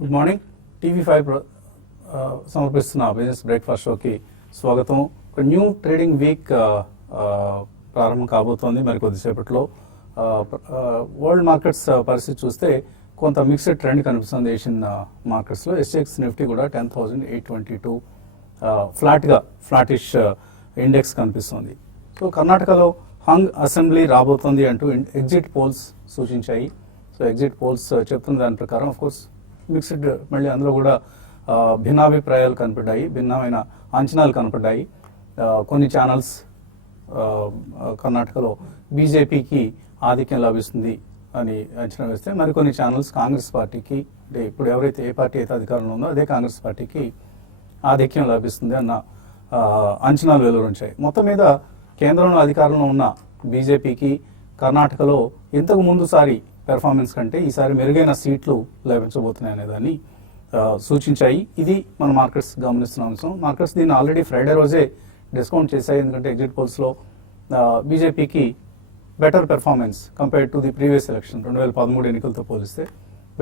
Good morning. TV5 సమర్పిస్తున్న business breakfast షోకి స్వాగతం. ఒక న్యూ ట్రేడింగ్ వీక్ ప్రారంభం కాబోతోంది మరి కొద్దిసేపట్లో. వరల్డ్ మార్కెట్స్ పరిస్థితి చూస్తే కొంత మిక్స్డ్ ట్రెండ్ కనిపిస్తుంది ఏషియన్ మార్కెట్స్లో. ఎస్ఎక్స్ నిఫ్టీ కూడా 10,822 ఫ్లాటిష్ ఇండెక్స్ కనిపిస్తుంది. సో కర్ణాటకలో హంగ్ అసెంబ్లీ రాబోతోంది అంటూ ఎగ్జిట్ పోల్స్ సూచించాయి. సో ఎగ్జిట్ పోల్స్ చెప్తున్న దాని ప్రకారం ఆఫ్కోర్స్ మిక్స్డ్, మళ్ళీ అందులో కూడా భిన్నాభిప్రాయాలు కనపడ్డాయి, భిన్నమైన అంచనాలు కనపడ్డాయి. కొన్ని ఛానల్స్ కర్ణాటకలో బీజేపీకి ఆధిక్యం లభిస్తుంది అని అంచనా వేస్తే, మరికొన్ని ఛానల్స్ కాంగ్రెస్ పార్టీకి, అంటే ఇప్పుడు ఎవరైతే ఏ పార్టీ అయితే అధికారంలో ఉందో అదే కాంగ్రెస్ పార్టీకి ఆధిక్యం లభిస్తుంది అన్న అంచనాలు వెలువరించాయి. మొత్తం మీద కేంద్రంలో అధికారంలో ఉన్న బీజేపీకి కర్ణాటకలో ఇంతకు ముందుసారి పెర్ఫార్మెన్స్ కంటే ఈసారి మెరుగైన సీట్లు లభించబోతున్నాయి అనేదాన్ని సూచించాయి. ఇది మన మార్కెట్స్ గమనిస్తున్న అంశం. మార్కెట్స్ దీన్ని ఆల్రెడీ ఫ్రైడే రోజే డిస్కౌంట్ చేశాయి, ఎందుకంటే ఎగ్జిట్ పోల్స్లో బీజేపీకి better performance compare to the previous election 2013 ఎన్నికలతో పోలిస్తే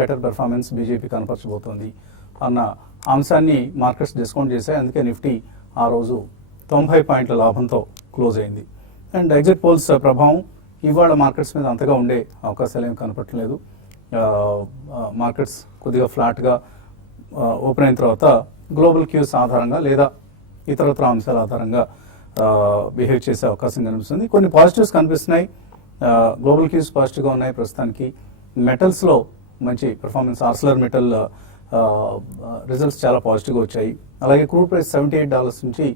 బెటర్ పెర్ఫార్మెన్స్ బీజేపీ కనపరచబోతోంది అన్న అంశాన్ని మార్కెట్స్ డిస్కౌంట్ చేశాయి. అందుకే నిఫ్టీ ఆ రోజు 90 పాయింట్ల లాభంతో క్లోజ్ అయింది. అండ్ ఎగ్జిట్ పోల్స్ ప్రభావం ఇవాళ మార్కెట్స్ మీద అంతగా ఉండే అవకాశాలు ఏమి కనపడలేదు. మార్కెట్స్ కొద్దిగా ఫ్లాట్గా ఓపెన్ అయిన తర్వాత గ్లోబల్ క్యూస్ ఆధారంగా లేదా ఇతరత్ర అంశాల ఆధారంగా బిహేవ్ చేసే అవకాశం కనిపిస్తుంది. కొన్ని పాజిటివ్స్ కనిపిస్తున్నాయి. గ్లోబల్ క్యూస్ పాజిటివ్గా ఉన్నాయి ప్రస్తుతానికి. మెటల్స్లో మంచి పెర్ఫార్మెన్స్, ఆర్సిలర్ మెటల్ రిజల్ట్స్ చాలా పాజిటివ్గా వచ్చాయి. అలాగే క్రూడ్ ప్రైస్ $78 నుంచి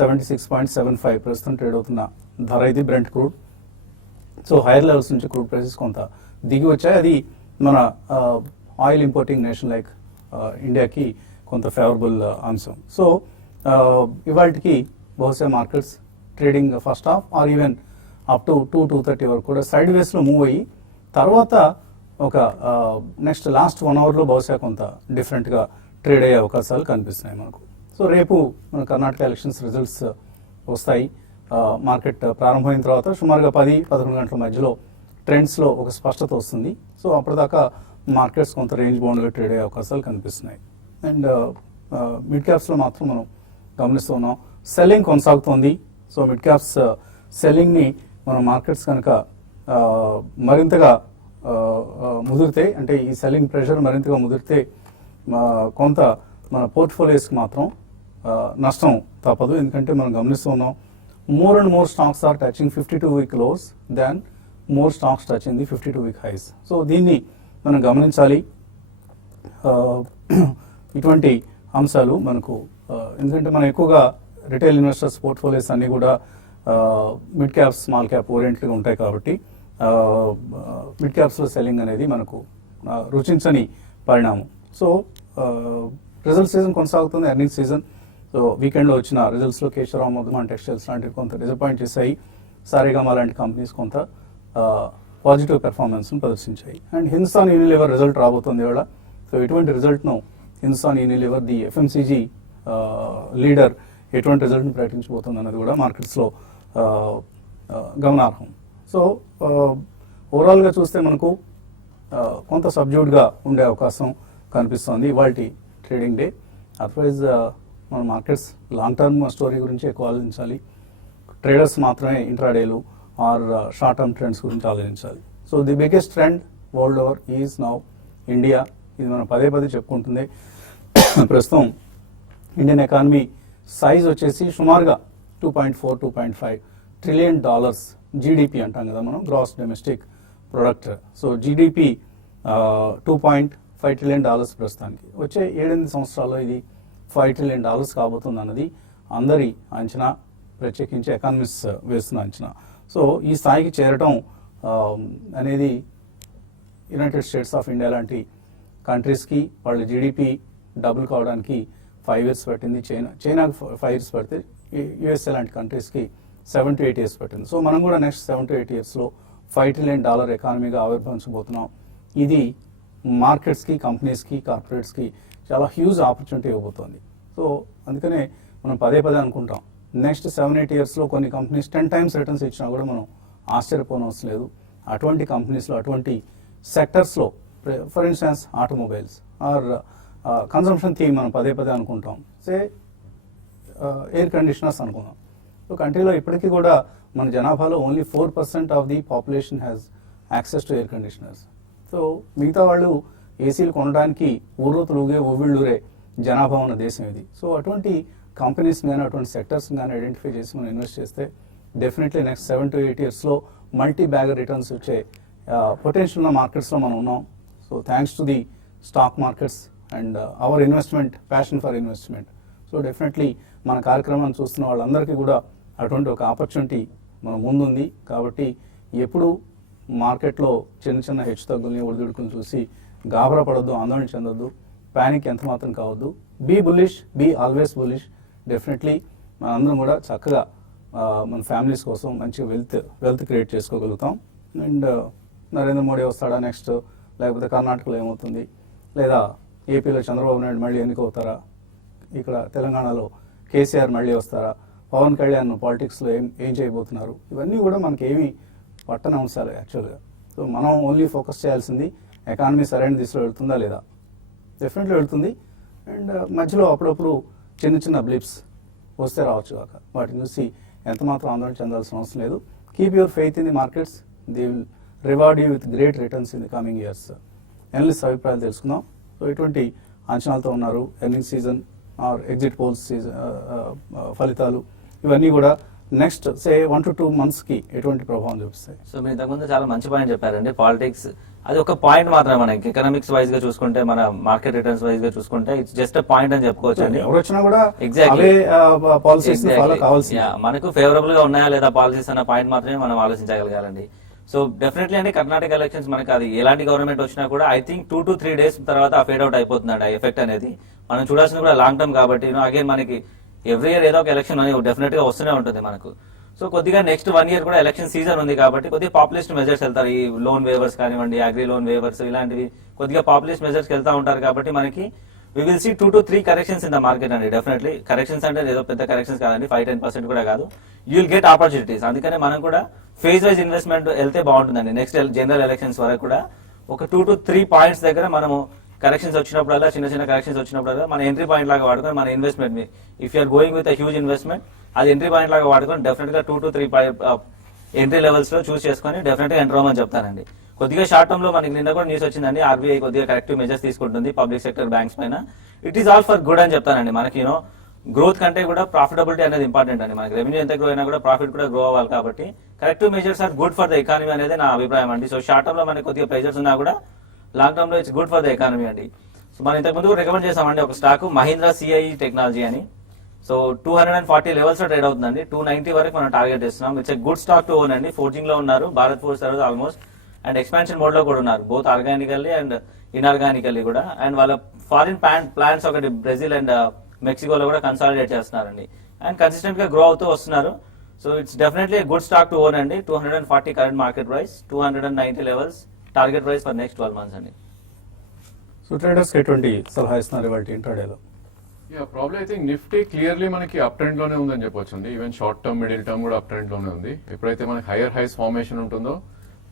76.75 ప్రస్తుతం ట్రేడ్ అవుతున్న ధర ఇది Brent crude. So higher levels నుంచి క్రూడ్ ప్రైసెస్ కొంత దిగి వచ్చాయి. అది మన ఆయిల్ ఇంపోర్టింగ్ నేషన్ లైక్ ఇండియాకి కొంత ఫేవరబుల్ అంశం. సో ఇవాళకి బహుశా markets trading first half or even up to 2-2:30 వరకు కూడా సైడ్ వేస్లో మూవ్ అయ్యి తర్వాత ఒక నెక్స్ట్ లాస్ట్ 1 అవర్లో బహుశా కొంత డిఫరెంట్గా ట్రేడ్ అయ్యే అవకాశాలు కనిపిస్తున్నాయి మనకు. సో రేపు మన కర్ణాటక ఎలక్షన్స్ రిజల్ట్స్ వస్తాయి. మార్కెట్ ప్రారంభమైన తర్వాత సుమారుగా 10-11 గంటల మధ్యలో ట్రెండ్స్లో ఒక స్పష్టత వస్తుంది. సో అప్పటిదాకా మార్కెట్స్ కొంత రేంజ్ బౌండ్గా ట్రేడ్ అయ్యే అవకాశాలు కనిపిస్తున్నాయి. అండ్ మిడ్ క్యాప్స్లో మాత్రం మనం గమనిస్తూ ఉన్నాం సెల్లింగ్ కొనసాగుతోంది. సో మిడ్ క్యాప్స్ సెల్లింగ్ని మన మార్కెట్స్ కనుక మరింతగా ముదిరితే, అంటే ఈ సెల్లింగ్ ప్రెషర్ మరింతగా ముదిరితే కొంత మన పోర్ట్ఫోలియోస్కి మాత్రం నష్టం తప్పదు. ఎందుకంటే మనం గమనిస్తూ ఉన్నాం more and more stocks are touching 52-week lows than more stocks touching the 52-week highs. So దీన్ని మనం గమనించాలి. ఇటువంటి అంశాలు మనకు ఎందుకంటే మనం ఎక్కువగా రిటైల్ ఇన్వెస్టర్స్ పోర్ట్ఫోలియోస్ అన్నీ కూడా మిడ్ క్యాప్స్, స్మాల్ క్యాప్ ఓరియంటెడ్గా ఉంటాయి కాబట్టి మిడ్ క్యాప్స్లో సెల్లింగ్ అనేది మనకు రుచించని పరిణామం. సో రిజల్ట్ సీజన్ కొనసాగుతుంది, ఎర్నింగ్ సీజన్. సో వీకెండ్లో వచ్చిన రిజల్ట్స్లో కేశవరావు, మధుమాన్ టెక్స్టైల్స్ లాంటివి కొంత డిసప్పాయింట్ చేశాయి. సారేగామా లాంటి కంపెనీస్ కొంత పాజిటివ్ పెర్ఫార్మెన్స్ను ప్రదర్శించాయి. అండ్ హిందుస్థాన్ యూనిలివర్ రిజల్ట్ రాబోతుంది ఇవాళ. సో ఎటువంటి రిజల్ట్ను Hindustan Unilever the FMCG leader ఎటువంటి రిజల్ట్ని ప్రకటించబోతుంది అన్నది కూడా మార్కెట్స్లో గమనార్హం. సో ఓవరాల్గా చూస్తే మనకు కొంత సబ్జ్యూడ్గా ఉండే అవకాశం కనిపిస్తోంది ఇవాల్టి ట్రేడింగ్ డే. అదర్వైజ్ మన మార్కెట్స్ లాంగ్ టర్మ్ స్టోరీ గురించి ఎక్కువ ఆలోచించాలి. ట్రేడర్స్ మాత్రమే ఇంట్రాడేలు ఆర్ షార్ట్ టర్మ్ ట్రెండ్స్ గురించి ఆలోచించాలి. So the biggest trend world over is now India. ఇది మనం పదే చెప్పుకుంటుంది. ప్రస్తుతం ఇండియన్ ఎకానమీ సైజ్ వచ్చేసి సుమారుగా $2.4-2.5 ట్రిలియన్ జీడిపి అంటాం కదా మనం, gross domestic product. So GDP $2.5 trillion ప్రస్తుతానికి. వచ్చే 7-8 సంవత్సరాల్లో ఇది $5 ట్రిలియన్ కాబోతుంది అన్నది అందరి అంచనా, ప్రత్యేకించి ఎకానమిస్ట్ వేస్తున్న అంచనా. సో ఈ స్థాయికి చేరటం అనేది యునైటెడ్ స్టేట్స్ ఆఫ్ ఇండియా లాంటి కంట్రీస్కి వాళ్ళ జీడిపి డబుల్ కావడానికి 5 years పట్టింది. చైనాకి 5 years పడితే యుఎస్ఏ లాంటి కంట్రీస్కి 7-8 years పట్టింది. సో మనం కూడా నెక్స్ట్ 7-8 yearsలో $5 ట్రిలియన్ ఎకానమీగా ఆవిర్భవించబోతున్నాం. ఇది మార్కెట్స్కి, కంపెనీస్కి, కార్పొరేట్స్కి చాలా హ్యూజ్ ఆపర్చునిటీ ఇవ్వబోతోంది. సో అందుకనే మనం పదే అనుకుంటాం నెక్స్ట్ 7-8 yearsలో కొన్ని కంపెనీస్ 10 times రిటర్న్స్ ఇచ్చినా కూడా మనం ఆశ్చర్యపోనవసరం లేదు. అటువంటి కంపెనీస్లో, అటువంటి సెక్టర్స్లో, for instance automobiles or consumption theme మనం పదే పదే అనుకుంటాం. సే ఎయిర్ కండిషనర్స్ అనుకున్నాం. సో కంట్రీలో ఇప్పటికీ కూడా మన జనాభాలో only 4% of the population has access to air conditioners. So మిగతా వాళ్ళు ఏసీలు కొనడానికి ఊరూతులుగే ఊవిళ్ళూరే జనాభా ఉన్న దేశం ఇది. సో అటువంటి కంపెనీస్ కానీ అటువంటి సెక్టర్స్ కానీ ఐడెంటిఫై చేసి మనం ఇన్వెస్ట్ చేస్తే డెఫినెట్లీ నెక్స్ట్ 7 to 8 yearsలో మల్టీ బ్యాగర్ రిటర్న్స్ వచ్చే పొటెన్షియల్ ఉన్న మార్కెట్స్లో మనం ఉన్నాం. So thanks to the stock markets and our investment passion for investment. So definitely మన కార్యక్రమాన్ని చూస్తున్న వాళ్ళందరికీ కూడా అటువంటి ఒక ఆపర్చునిటీ మన ముందుంది. కాబట్టి ఎప్పుడు మార్కెట్లో చిన్న చిన్న హెచ్చుతగ్గుల్ని ఒడిదుడుకుని చూసి గాబరా పడొద్దు, ఆందోళన చెందొద్దు, ప్యానిక్ ఎంత మాత్రం కావద్దు. Be bullish, be always bullish. Definitely మనందరం కూడా చక్కగా మన ఫ్యామిలీస్ కోసం మంచి వెల్త్ క్రియేట్ చేసుకోగలుగుతాం. అండ్ నరేంద్ర మోడీ వస్తాడా నెక్స్ట్, లేకపోతే కర్ణాటకలో ఏమవుతుంది, లేదా ఏపీలో చంద్రబాబు నాయుడు మళ్ళీ ఎన్నికవుతారా, ఇక్కడ తెలంగాణలో కేసీఆర్ మళ్ళీ వస్తారా, పవన్ కళ్యాణ్ పాలిటిక్స్లో ఏం చేయబోతున్నారు, ఇవన్నీ కూడా మనకి ఏమీ పట్టని అంశాలు యాక్చువల్గా. సో మనం ఓన్లీ ఫోకస్ చేయాల్సింది ఎకానమీ సరైన దిశలో వెళ్తుందా లేదా. డెఫినెట్లీ వెళ్తుంది. అండ్ మధ్యలో అప్పుడప్పుడు చిన్న చిన్న బ్లిప్స్ వస్తే రావచ్చు కాక, వాటిని చూసి ఎంత మాత్రం ఆందోళన చెందాల్సిన అవసరం లేదు. Keep your faith in the markets, they will reward you with great returns in the coming years. Analyst అభిప్రాయాలు తెలుసుకుందాం. సో ఇటువంటి అంచనాలతో ఉన్నారు. Earning season or exit polls season ఫలితాలు ఇవన్నీ కూడా నెక్స్ట్ 1 to 2 monthsకి ఎటువంటి ప్రభావం చూపిస్తాయి? సో మీరు ఇంతకుముందు చాలా మంచి పాయింట్ చెప్పారండి. పాలిటిక్స్ అది ఒక పాయింట్ మాత్రమే, మనకి ఎకనామిక్స్ వైజ్ గా చూసుకుంటే, మన మార్కెట్ రిటర్న్స్ వైజ్ గా చూసుకుంటే ఇట్స్ జస్ట్ పాయింట్ అని చెప్పుకోవచ్చు అండి. ఎవరు వచ్చినా కూడా ఎగ్జాక్ట్లీ కావాల్సింది మనకు ఫేవరబుల్ గా ఉన్నాయా లేదా పాలసీస్ అన్న పాయింట్ మాత్రమే మనం ఆలోచించగలగాలండి. సో డెఫినెట్లీ అండి కర్ణాటక ఎలక్షన్స్ మనకి అది ఎలాంటి గవర్నమెంట్ వచ్చినా కూడా ఐ థింక్ 2 to 3 days తర్వాత ఫేడ్ అవుట్ అయిపోతుందండి ఆ ఎఫెక్ట్ అనేది. మనం చూడాల్సింది కూడా లాంగ్ టర్మ్ కాబట్టి అగైన్ మనకి ఎవ్రీ ఇయర్ ఏదో ఒక ఎలక్షన్ అనేది డెఫినెట్ గా వస్తూనే ఉంటుంది మనకు. సో కొద్దిగా నెక్స్ట్ 1 year కూడా ఎలక్షన్ సీజన్ ఉంది కాబట్టి కొద్దిగా పాపులిస్ట్ మెజర్స్ వెళ్తారు. ఈ లోన్ వేవర్స్ కానివ్వండి, అగ్రి లోన్ వేవర్స్ ఇలాంటివి కొద్దిగా పాపులిస్ట్ మెజర్స్ వెళ్తా ఉంటారు కాబట్టి మనకి we we will 2 to 3 corrections in the market అండి. డెఫినెట్లీ కరెక్షన్స్ అంటే ఏదో పెద్ద కరెక్షన్స్ కాదండి, 5-10% కూడా కాదు. You will get opportunities. అందుకనే మనం కూడా ఫేజ్ వైజ్ ఇన్వెస్ట్మెంట్ వెళ్తే బాగుంటుందండి. నెక్స్ట్ జనరల్ ఎలక్షన్స్ వరకు కూడా ఒక 2 to 3 points దగ్గర మనము కరెక్షన్స్ వచ్చినప్పుడల్లా, చిన్న చిన్న కరెక్షన్స్ వచ్చినప్పుడల్లా మన ఎంట్రీ పాయింట్ లాగా వాడుకొని మన investment if you're going with huge investment అది ఎంట్రీ పాయింట్ లాగా వాడుకొని డెఫినెట్ గా 2 to 3 ఎంట్రీ లెవెల్స్ లో చూస్ చేసుకొని డెఫినెట్ గా ఎంటర్ అవ్వమని చెప్తానండి. కొద్దిగా షార్ట్ టర్మ్ లో మనకి నిన్న కూడా న్యూస్ వచ్చిందండి, ఆర్బీఐ కొద్దిగా కరెక్టివ్ మెజర్స్ తీసుకుంటుంది పబ్లిక్ సెక్టర్ బ్యాంక్స్ పైన. It is all for good అని చెప్తానండి. మనకి గ్రోత్ కంటే కూడా ప్రాఫిటబిలిటీ అనేది ఇంపార్టెంట్ అండి. మనకి రెవెన్యూ ఎంత గ్రో అయినా కూడా ప్రాఫిట్ కూడా గ్రో అవ్వాలి కాబట్టి corrective measures are good for the economy అనేది నా అభిప్రాయం అండి. సో షార్ట్ టర్మ్ లో మనకి కొద్దిగా ప్రెజర్స్ ఉన్నా కూడా లాంగ్ టర్మ్ లో it's good for the economy అండి. సో మనం ఇంతకు ముందు రికమెండ్ చేసామండి ఒక స్టాక్ మహీంద్రా సిఐఈ టెక్నాలజీ అని. సో 240 లెవెల్స్ లో ట్రేడ్ అవుతుందండి. 290 వరకు మనం టార్గెట్ చేస్తున్నాం. It's a good stock to own అండి. ఫోర్జింగ్ లో ఉన్నారు, భారత్ ఫోర్స్ తర్వాత ఆల్మోస్ట్, అండ్ ఎక్స్పాన్షన్ మోడ్ లో కూడా ఉన్నారు, బోత్ ఆర్గానికల్లీ అండ్ ఇన్ఆర్గానికల్లీ కూడా. అండ్ వాళ్ళ ఫారిన్ ప్లాన్స్ ఒకటి బ్రెజిల్ అండ్ మెక్సికోలో కూడా కన్సాలిడేట్ చేస్తున్నారండి. అండ్ కన్సిస్టెంట్ గా గ్రో అవుతూ వస్తున్నారు. So it's definitely good stock to own అండి. 240 current market price, 290 levels target price for next 12 months అండి. సో ట్రేడర్స్కి ఎటువంటి సలహా ఇస్తున్నారు ఇవాళ ఇంట్రాడేలో? Probably I think Nifty clearly మనకి అప్ ట్రెండ్ లోనే ఉందని చెప్పొచ్చు అండి. Even short term, middle term కూడా అప్ ట్రెండ్ లోనే ఉంది. ఎప్పుడైతే మనకి హైయర్ హైస్ ఫార్మేషన్ ఉంటుందో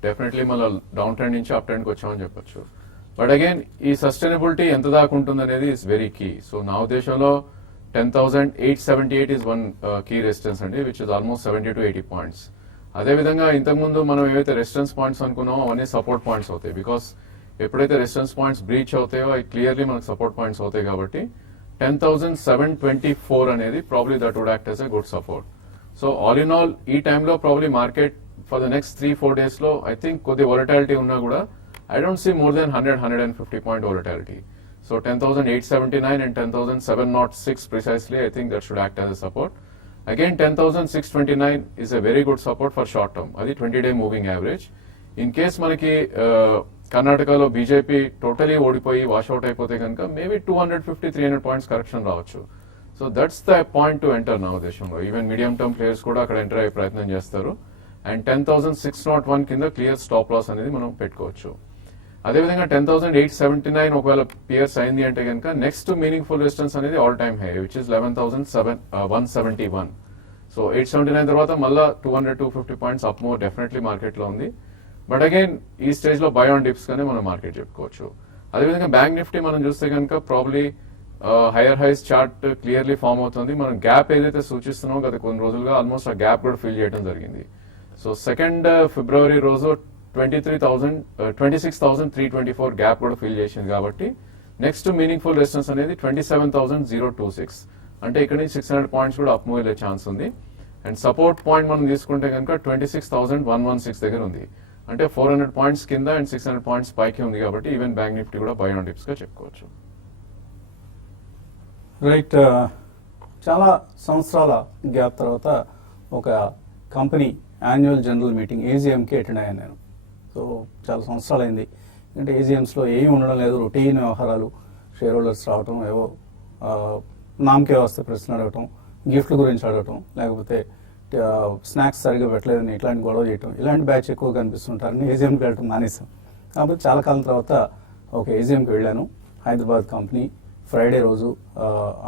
డెఫినెట్లీ మన డౌన్ ట్రెండ్ నుంచి అప్ ట్రెండ్కి వచ్చామని చెప్పొచ్చు. బట్ అగైన్ ఈ సస్టైనబిలిటీ ఎంత దాకా ఉంటుంది అనేది ఇస్ వెరీ కీ. సో నా ఉద్దేశంలో 10,878 is one key resistance అండి, which is almost 70 to 80 points. అదేవిధంగా ఇంతకుముందు మనం ఏవైతే రెసిస్టెన్స్ పాయింట్స్ అనుకున్నామో అవన్నీ సపోర్ట్ పాయింట్స్ అవుతాయి. బికాస్ ఎప్పుడైతే రెసిస్టెన్స్ పాయింట్స్ బ్రీచ్ అవుతాయో అవి క్లియర్లీ మనకు సపోర్ట్ పాయింట్స్ అవుతాయి. కాబట్టి 10,724 అనేది probably that would act as a good support. So all in all ఈ టైంలో probably market for the next 3-4 days లో ఐ థింక్ కొద్ది వొలటాలిటీ ఉన్నా కూడా I don't see more than 100-150 point volatility. So 10,879 and 10,706 precisely, I think that should act as a support. Again, 10,629 is a very good support for short term. Adi 20-day moving average. In case manaki Karnataka BJP totally odipoyi wash out అయిపోతే కనుక maybe 250-300 points correction రావచ్చు. So that's the point to enter now దేశంలో. Even medium term players కూడా అక్కడ enter అయ్యే ప్రయత్నం చేస్తారు. And 10,601 కింద క్లియర్ స్టాప్ లాస్ అనేది మనం పెట్టుకోవచ్చు. అదేవిధంగా 10,879 ఒకవేళ పియర్స్ అయింది అంటే కనుక నెక్స్ట్ మీనింగ్ఫుల్ రెసిస్టెన్స్ అనేది all time high which is 11,171. So 879 తర్వాత మళ్ళా 200-250 points up more definitely market లో ఉంది. బట్ అగైన్ ఈ స్టేజ్ లో బై ఆన్ డిప్స్ గానే మనం మార్కెట్ చెప్పుకోవచ్చు. అదేవిధంగా బ్యాంక్ నిఫ్టీ మనం చూస్తే కనుక probably higher highs chart clearly form అవుతుంది. మనం గ్యాప్ ఏదైతే సూచిస్తున్నామో గత కొన్ని రోజులుగా ఆల్మోస్ట్ ఆ గ్యాప్ కూడా ఫిల్ చేయడం జరిగింది. సో 2nd ఫిబ్రవరి రోజు 26,324 గ్యాప్ కూడా ఫిల్ చేసింది. కాబట్టి నెక్స్ట్ మీనింగ్ఫుల్ రెసిస్టెన్స్ అనేది 27,026, అంటే ఇక్కడ నుంచి 600 పాయింట్స్ కూడా అప్ మూవ్ అయ్యే ఛాన్స్ ఉంది. అండ్ సపోర్ట్ పాయింట్ మనం తీసుకుంటే కనుక 26,116 దగ్గర ఉంది, అంటే 400 పాయింట్స్ కింద అండ్ 600 పాయింట్స్ పైకి ఉంది. కాబట్టి ఈవెన్ బ్యాంక్ నిఫ్టీ కూడా బై ఆన్ డిప్స్ గా చెప్పుకోవచ్చు. రైట్, చాలా సంవత్సరాల గ్యాప్ తర్వాత ఒక కంపెనీ యాన్యువల్ జనరల్ మీటింగ్ ఏజీఎంకి అటెండ్ అయ్యాను నేను. సో చాలా సంవత్సరాలు అయింది. ఎందుకంటే ఏజీఎంస్లో ఏమీ ఉండడం లేదు, రొటీన్ వ్యవహారాలు, షేర్ హోల్డర్స్ రావటం, ఏవో నామకే వస్తే ప్రశ్నలు అడగటం, గిఫ్ట్ల గురించి అడగటం, లేకపోతే స్నాక్స్ సరిగ్గా పెట్టలేదని ఇట్లాంటి గొడవ చేయటం, ఇలాంటి బ్యాచ్ ఎక్కువ కనిపిస్తుంటారని ఏజీఎంకి వెళ్ళటం మానేసాం. కాబట్టి చాలా కాలం తర్వాత ఒక ఏజీఎంకి వెళ్ళాను. హైదరాబాద్ కంపెనీ, ఫ్రైడే రోజు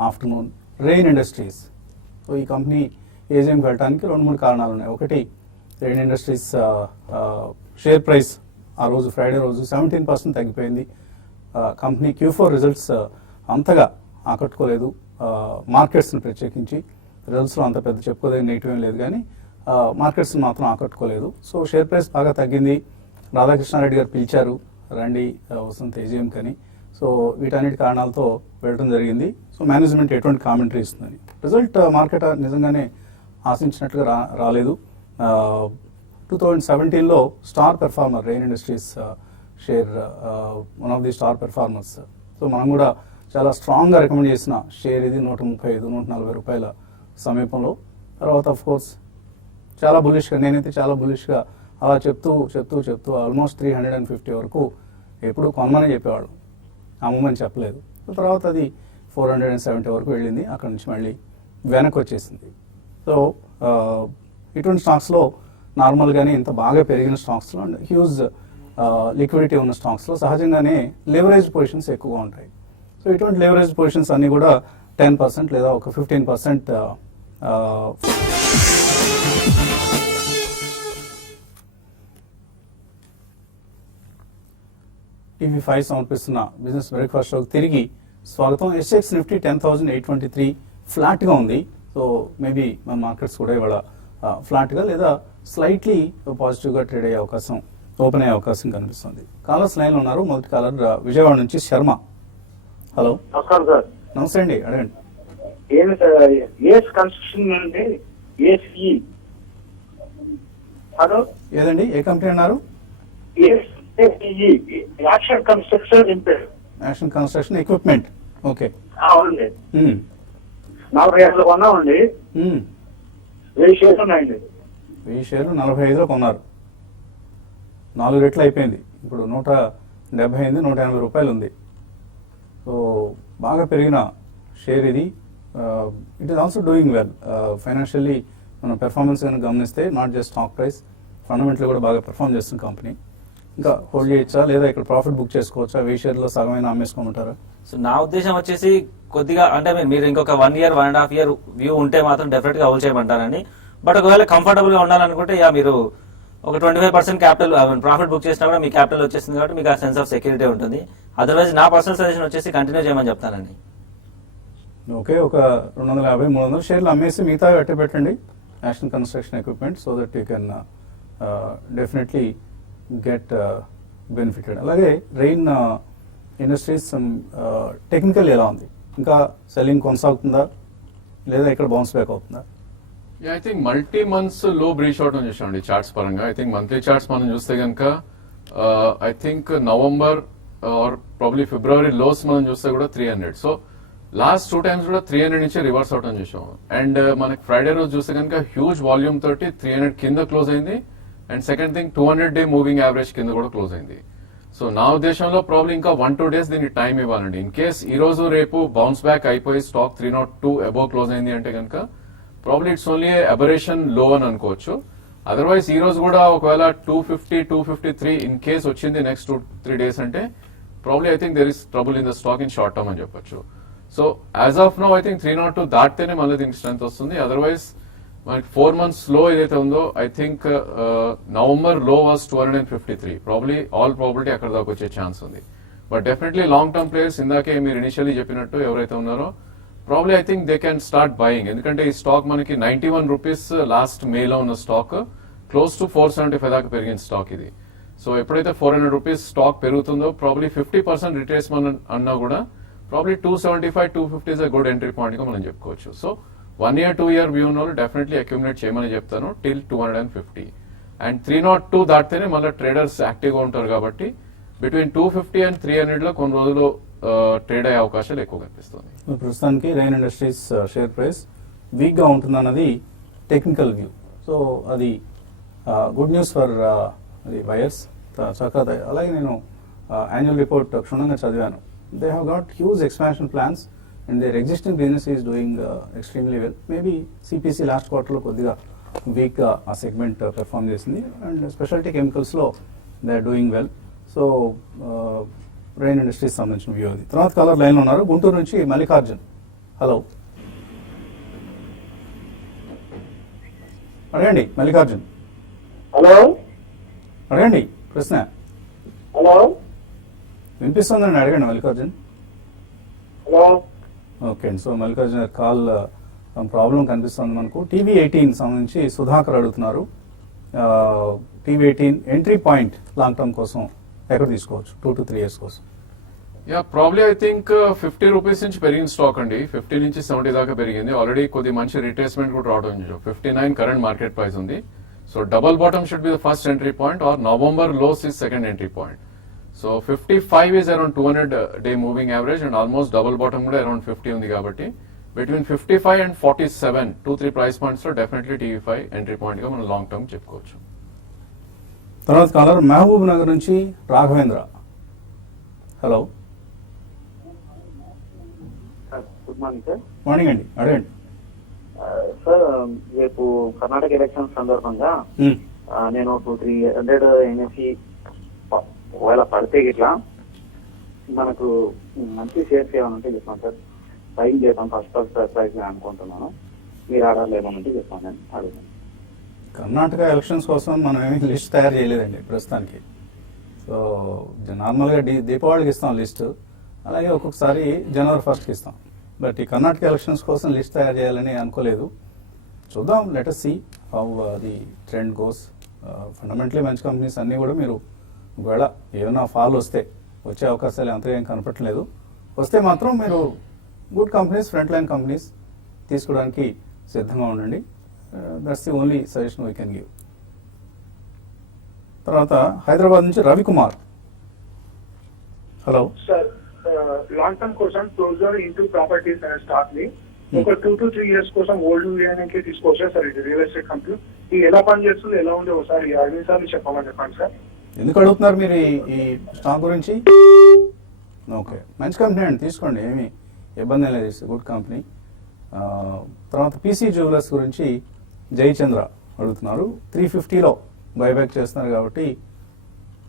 ఆఫ్టర్నూన్, రెయిన్ ఇండస్ట్రీస్. సో ఈ కంపెనీ ఏజీఎంకి వెళ్ళడానికి 2-3 కారణాలు ఉన్నాయి. ఒకటి, రెయిన్ ఇండస్ట్రీస్ షేర్ ప్రైస్ ఆ రోజు ఫ్రైడే రోజు 17% తగ్గిపోయింది. కంపెనీ Q4 రిజల్ట్స్ అంతగా ఆకట్టుకోలేదు మార్కెట్స్ని, ప్రత్యేకించి రిజల్ట్స్లో అంత పెద్ద చెప్పుకోదగిన నెగిటివ్ ఏం లేదు, కానీ మార్కెట్స్ని మాత్రం ఆకట్టుకోలేదు. సో షేర్ ప్రైస్ బాగా తగ్గింది. రాధాకృష్ణారెడ్డి గారు పిలిచారు, రండి వసంత్ ఏజీఎంకి అని. సో వీటన్నిటి కారణాలతో వెళ్ళడం జరిగింది. సో మేనేజ్మెంట్ ఎటువంటి కామెంటరీ ఇస్తుందని. రిజల్ట్ మార్కెట్ నిజంగానే ఆశించినట్లుగా రాలేదు. 2017లో star performer Rain Industries share, one of the star performers. So మనం కూడా చాలా స్ట్రాంగ్గా రికమెండ్ చేసిన షేర్ ఇది 135-140 రూపాయల సమీపంలో. తర్వాత ఆఫ్ కోర్స్ చాలా బులిష్గా, నేనైతే చాలా బులిష్గా అలా చెప్తూ ఆల్మోస్ట్ 350 వరకు ఎప్పుడు కొనమని చెప్పేవాడు, అమ్మమని చెప్పలేదు. తర్వాత అది 470 వరకు వెళ్ళింది. అక్కడ నుంచి మళ్ళీ వెనక్కి వచ్చేసింది. సో ఇటువంటి స్టాక్స్లో నార్మల్గానే ఇంత బాగా పెరిగిన స్టాక్స్లో అండ్ హ్యూజ్ లిక్విడిటీ ఉన్న స్టాక్స్లో సహజంగానే లెవరేజ్ పొజిషన్స్ ఎక్కువగా ఉంటాయి. సో ఇటువంటి లెవరేజ్ పొజిషన్స్ అన్నీ కూడా 10% లేదా ఒక 15% TV5 సమర్పిస్తున్న బిజినెస్ బ్రేక్ఫాస్ట్ షోకి తిరిగి స్వాగతం. SX నిఫ్టీ 10,823 ఫ్లాట్గా ఉంది. సో మేబీ మన మార్కెట్స్ కూడా ఇవాళ ఫ్లాట్గా లేదా స్లైట్లీ పాజిటివ్గా ట్రేడ్ అయ్యే అవకాశం, ఓపెన్ అయ్యే అవకాశం కనిపిస్తుంది. కాలర్స్ లైన్లో ఉన్నారు. మొదటి కాలర్ విజయవాడ నుంచి శర్మ. హలో, నమస్కారం సార్. నమస్తే అండి, అడగండి. ఏమి సార్, ఏస్ కన్స్ట్రక్షన్ అండి, ఏసీ. హలో, ఏదండి, ఏ కంపెనీ అన్నారు? Action construction limited. Action construction equipment, okay. అవునండి, 45 కొన్నామండి. 1000 షేర్స్ ఉన్నాయండి. 1000 షేర్లు 45లో కొన్నారు. 4 రెట్లు అయిపోయింది. ఇప్పుడు 170, 180 రూపాయలు ఉంది. సో బాగా పెరిగిన షేర్ ఇది. It is also doing well financially. మనం పెర్ఫార్మెన్స్ కనుక గమనిస్తే not just stock price, fundamental కూడా బాగా పెర్ఫార్మ్ చేస్తున్న కంపెనీ. ఇంకా హోల్డ్ చేయొచ్చా లేదా ఇక్కడ ప్రాఫిట్ బుక్ చేసుకోవచ్చా? 1000 షేర్లో సగమైన అమ్మేసుకోమంటారా? సో నా ఉద్దేశం వచ్చేసి కొద్దిగా అంటే మీరు ఇంకొక 1 year 1.5 year వ్యూ ఉంటే మాత్రం డెఫినెట్ గా హోల్డ్ చేయమంటారండి. బట్ ఒకవేళ కంఫర్టబుల్ గా ఉండాలనుకుంటే మీరు ఒక 25% క్యాపిటల్ ప్రాఫిట్ బుక్ చేసినా కూడా మీ క్యాపిటల్ వచ్చేసింది కాబట్టి మీకు ఆ సెన్స్ ఆఫ్ సెక్యూరిటీ ఉంటుంది. అదర్వైజ్ నా పర్సనల్ సజెషన్ వచ్చేసి కంటిన్యూ చేయమని చెప్తానండి. ఓకే, ఒక 250, 300 షేర్లు అమ్మేసి మిగతా అట్టే పెట్టండి action construction equipment, so that you can definitely get benefited. అలాగే రెయిన్ ఇండస్ట్రీస్ టెక్నికల్ ఎలా ఉంది? ఇంకా సెల్లింగ్ కొనసాగుతుందా లేదా ఇక్కడ బౌన్స్ బ్యాక్ అవుతుందా? ఐ థింక్ మల్టీ మంత్స్ లో బ్రీచ్ అవుట్ అని చూసామండి చార్ట్స్ పరంగా. ఐ థింక్ మంత్లీ చార్ట్స్ మనం చూస్తే కనుక I think November or probably February lows మనం చూస్తే కూడా 300. సో లాస్ట్ 2 times కూడా 300 నుంచి రివర్స్ అవుట్ అని చూసాం. అండ్ మనకి ఫ్రైడే రోజు చూస్తే కనుక హ్యూజ్ వాల్యూమ్ తోటి 300 కింద క్లోజ్ అయింది. And second thing 200-day moving average కింద కూడా క్లోజ్ అయింది. సో నా ఉద్దేశంలో ప్రాబ్లీ ఇంకా 1-2 days దీనికి టైం ఇవ్వాలండి. ఇన్ కేస్ ఈ రోజు రేపు బౌన్స్ బ్యాక్ అయిపోయి స్టాక్ 302 అబోవ్ క్లోజ్ అయింది అంటే కనుక ప్రాబ్లీ ఇట్స్ ఓన్లీ అబరేషన్ లో అని అనుకోవచ్చు. అదర్వైజ్ ఈ రోజు కూడా ఒకవేళ 250, 253 ఇన్ కేస్ వచ్చింది నెక్స్ట్ 2-3 days అంటే probably I think there is trouble in the stock in short term అని చెప్పొచ్చు. So as of now I think 302 దాటితేనే మళ్ళీ దీనికి స్ట్రెంత్ వస్తుంది. అదర్వైజ్ మనకి 4 months లో ఏదైతే ఉందో ఐ థింక్ నవంబర్ లో వాజ్ 253. ప్రాబ్లీ ఆల్ ప్రాబిలిటీ అక్కడ దాకా వచ్చే ఛాన్స్ ఉంది. But definitely long term players ఇందాకే మీరు ఇనిషియల్లీ చెప్పినట్టు ఎవరైతే ఉన్నారో probably I think they can start buying. ఎందుకంటే ఈ స్టాక్ మనకి 91 రూపీస్ లాస్ట్ మేలో ఉన్న స్టాక్ క్లోజ్ టు 475 దాకా పెరిగిన స్టాక్ ఇది. సో ఎప్పుడైతే 400 రూపీస్ స్టాక్ పెరుగుతుందో ప్రాబ్లీ 50% రిట్రేస్మెంట్ అన్నా కూడా probably 275, 250 is a good entry point గా మనం చెప్పుకోవచ్చు. సో 1 year, 2 year వ్యూ ఉన్న వాళ్ళు డెఫినెట్లీ అక్యుములేట్ చేయమని చెప్తాను టిల్ 250. అండ్ 302 దాటితేనే మళ్ళీ ట్రేడర్స్ యాక్టివ్గా ఉంటారు కాబట్టి బిట్వీన్ 250 and 300 లో కొన్ని రోజులు ట్రేడ్ అయ్యే అవకాశాలు ఎక్కువ కనిపిస్తుంది. ప్రస్తుతానికి రైన్ ఇండస్ట్రీస్ షేర్ ప్రైస్ వీక్గా ఉంటుందన్నది టెక్నికల్ వ్యూ. సో అది good news for the buyers. చక్కగా అలాగే నేను యాన్యువల్ రిపోర్ట్ క్షుణ్ణంగా చదివాను. They have got huge expansion plans and their existing business is doing extremely well. Maybe CPC last క్వార్టర్లో కొద్దిగా వీక్గా ఆ సెగ్మెంట్ పెర్ఫామ్ చేసింది అండ్ స్పెషాలిటీ కెమికల్స్లో they are doing well. So Rain Industries సంబంధించిన వ్యూ అది. తర్వాత కలర్ లైన్లో ఉన్నారు గుంటూరు నుంచి మల్లికార్జున్. హలో, అడగండి మల్లికార్జున్. హలో అడగండి ప్రశ్న. హలో వినిపిస్తుందండి, అడగండి మల్లికార్జున్. హలో ఓకే అండి. సో మల్లికార్జున్ గారి కాల్ ప్రాబ్లం కనిపిస్తుంది మనకు. టీవీ18 సంబంధించి సుధాకర్ అడుగుతున్నారు. టీవీ18 ఎంట్రీ పాయింట్ లాంగ్ టర్మ్ కోసం ఎక్కడ తీసుకోవచ్చు 2 to 3 years కోసం? Yeah probably I think 50 rupees నుంచి పెరిగిన స్టాక్ అండి. 50 నుంచి 70 దాకా పెరిగింది. ఆల్రెడీ కొద్ది మంచి రిట్రేస్మెంట్ కూడా రావడం. 59 కరెంట్ మార్కెట్ ప్రైస్ ఉంది. So double bottom should be the first entry point or November lows is second entry point. So 55 is around 200-day moving average and almost double bottom కూడా around 50 ఉంది కాబట్టి between 55 and 47 2-3 price points లో definitely టీవీ5 entry point గా మనం long term చెప్పుకోవచ్చు. తర్వాత caller Mahabub Nagar నుంచి Raghavendra. Hello, good morning sir. Morning అండి, అడగండి. సార్ రేపు కర్ణాటక ఎలక్షన్ సందర్భంగా నేను 200-300 ఎన్ఎఫ్సి ఒకవేళ పడితే ఇట్లా మనకు మంచి షేర్స్ ఏమైనా ఉంటే చెప్పాను సార్. బయింగ్ చేద్దాం ఫస్ట్ ప్రైస్ అనుకుంటున్నాను. మీరు ఆర్డర్లు ఏమైనా ఉంటే చెప్పాను నేను అడుగుతాను. కర్ణాటక ఎలక్షన్స్ కోసం మనం ఏమీ లిస్ట్ తయారు చేయలేదండి ప్రస్తుతానికి. సో నార్మల్గా దీపావళికి ఇస్తాం లిస్ట్, అలాగే ఒక్కొక్కసారి January 1st ఇస్తాం. బట్ ఈ కర్ణాటక ఎలక్షన్స్ కోసం లిస్ట్ తయారు చేయాలని అనుకోలేదు. చూద్దాం, let us see how the trend goes. Fundamentally మంచి కంపెనీస్ అన్నీ కూడా మీరు ఒకవేళ ఏమైనా ఫాల్ వస్తే వచ్చే అవకాశాలు అంతగా ఏం కనపట్లేదు. వస్తే మాత్రం మీరు good companies, front line companies తీసుకోవడానికి సిద్ధంగా ఉండండి. That's the only suggestion we can give. తర్వాత హైదరాబాద్ నుంచి Ravikumar. Hello sir, long term కోసం క్లోజర్ ఇంటూ ప్రాపర్టీస్ అనే స్టాక్ ని ఒక 2 to 3 years కోసం ఓల్డ్ చేయడానికి తీసుకోవచ్చా సార్? ఇది రియల్ ఎస్టేట్ కంపెనీ ఇది ఎలా పనిచేస్తుంది, ఎలా ఉంది ఒకసారి 5 సార్లు చెప్పమని చెప్పండి సార్. ఎందుకు అడుగుతున్నారు మీరు ఈ స్టాక్ గురించి? ఓకే, మంచి కంపెనీ అండి, తీసుకోండి, ఏమీ ఇబ్బంది లేదు, గుడ్ కంపెనీ. తర్వాత పీసీ జ్యువెలర్స్ గురించి జయచంద్ర అడుగుతున్నారు. 350లో బైబ్యాక్ చేస్తున్నారు కాబట్టి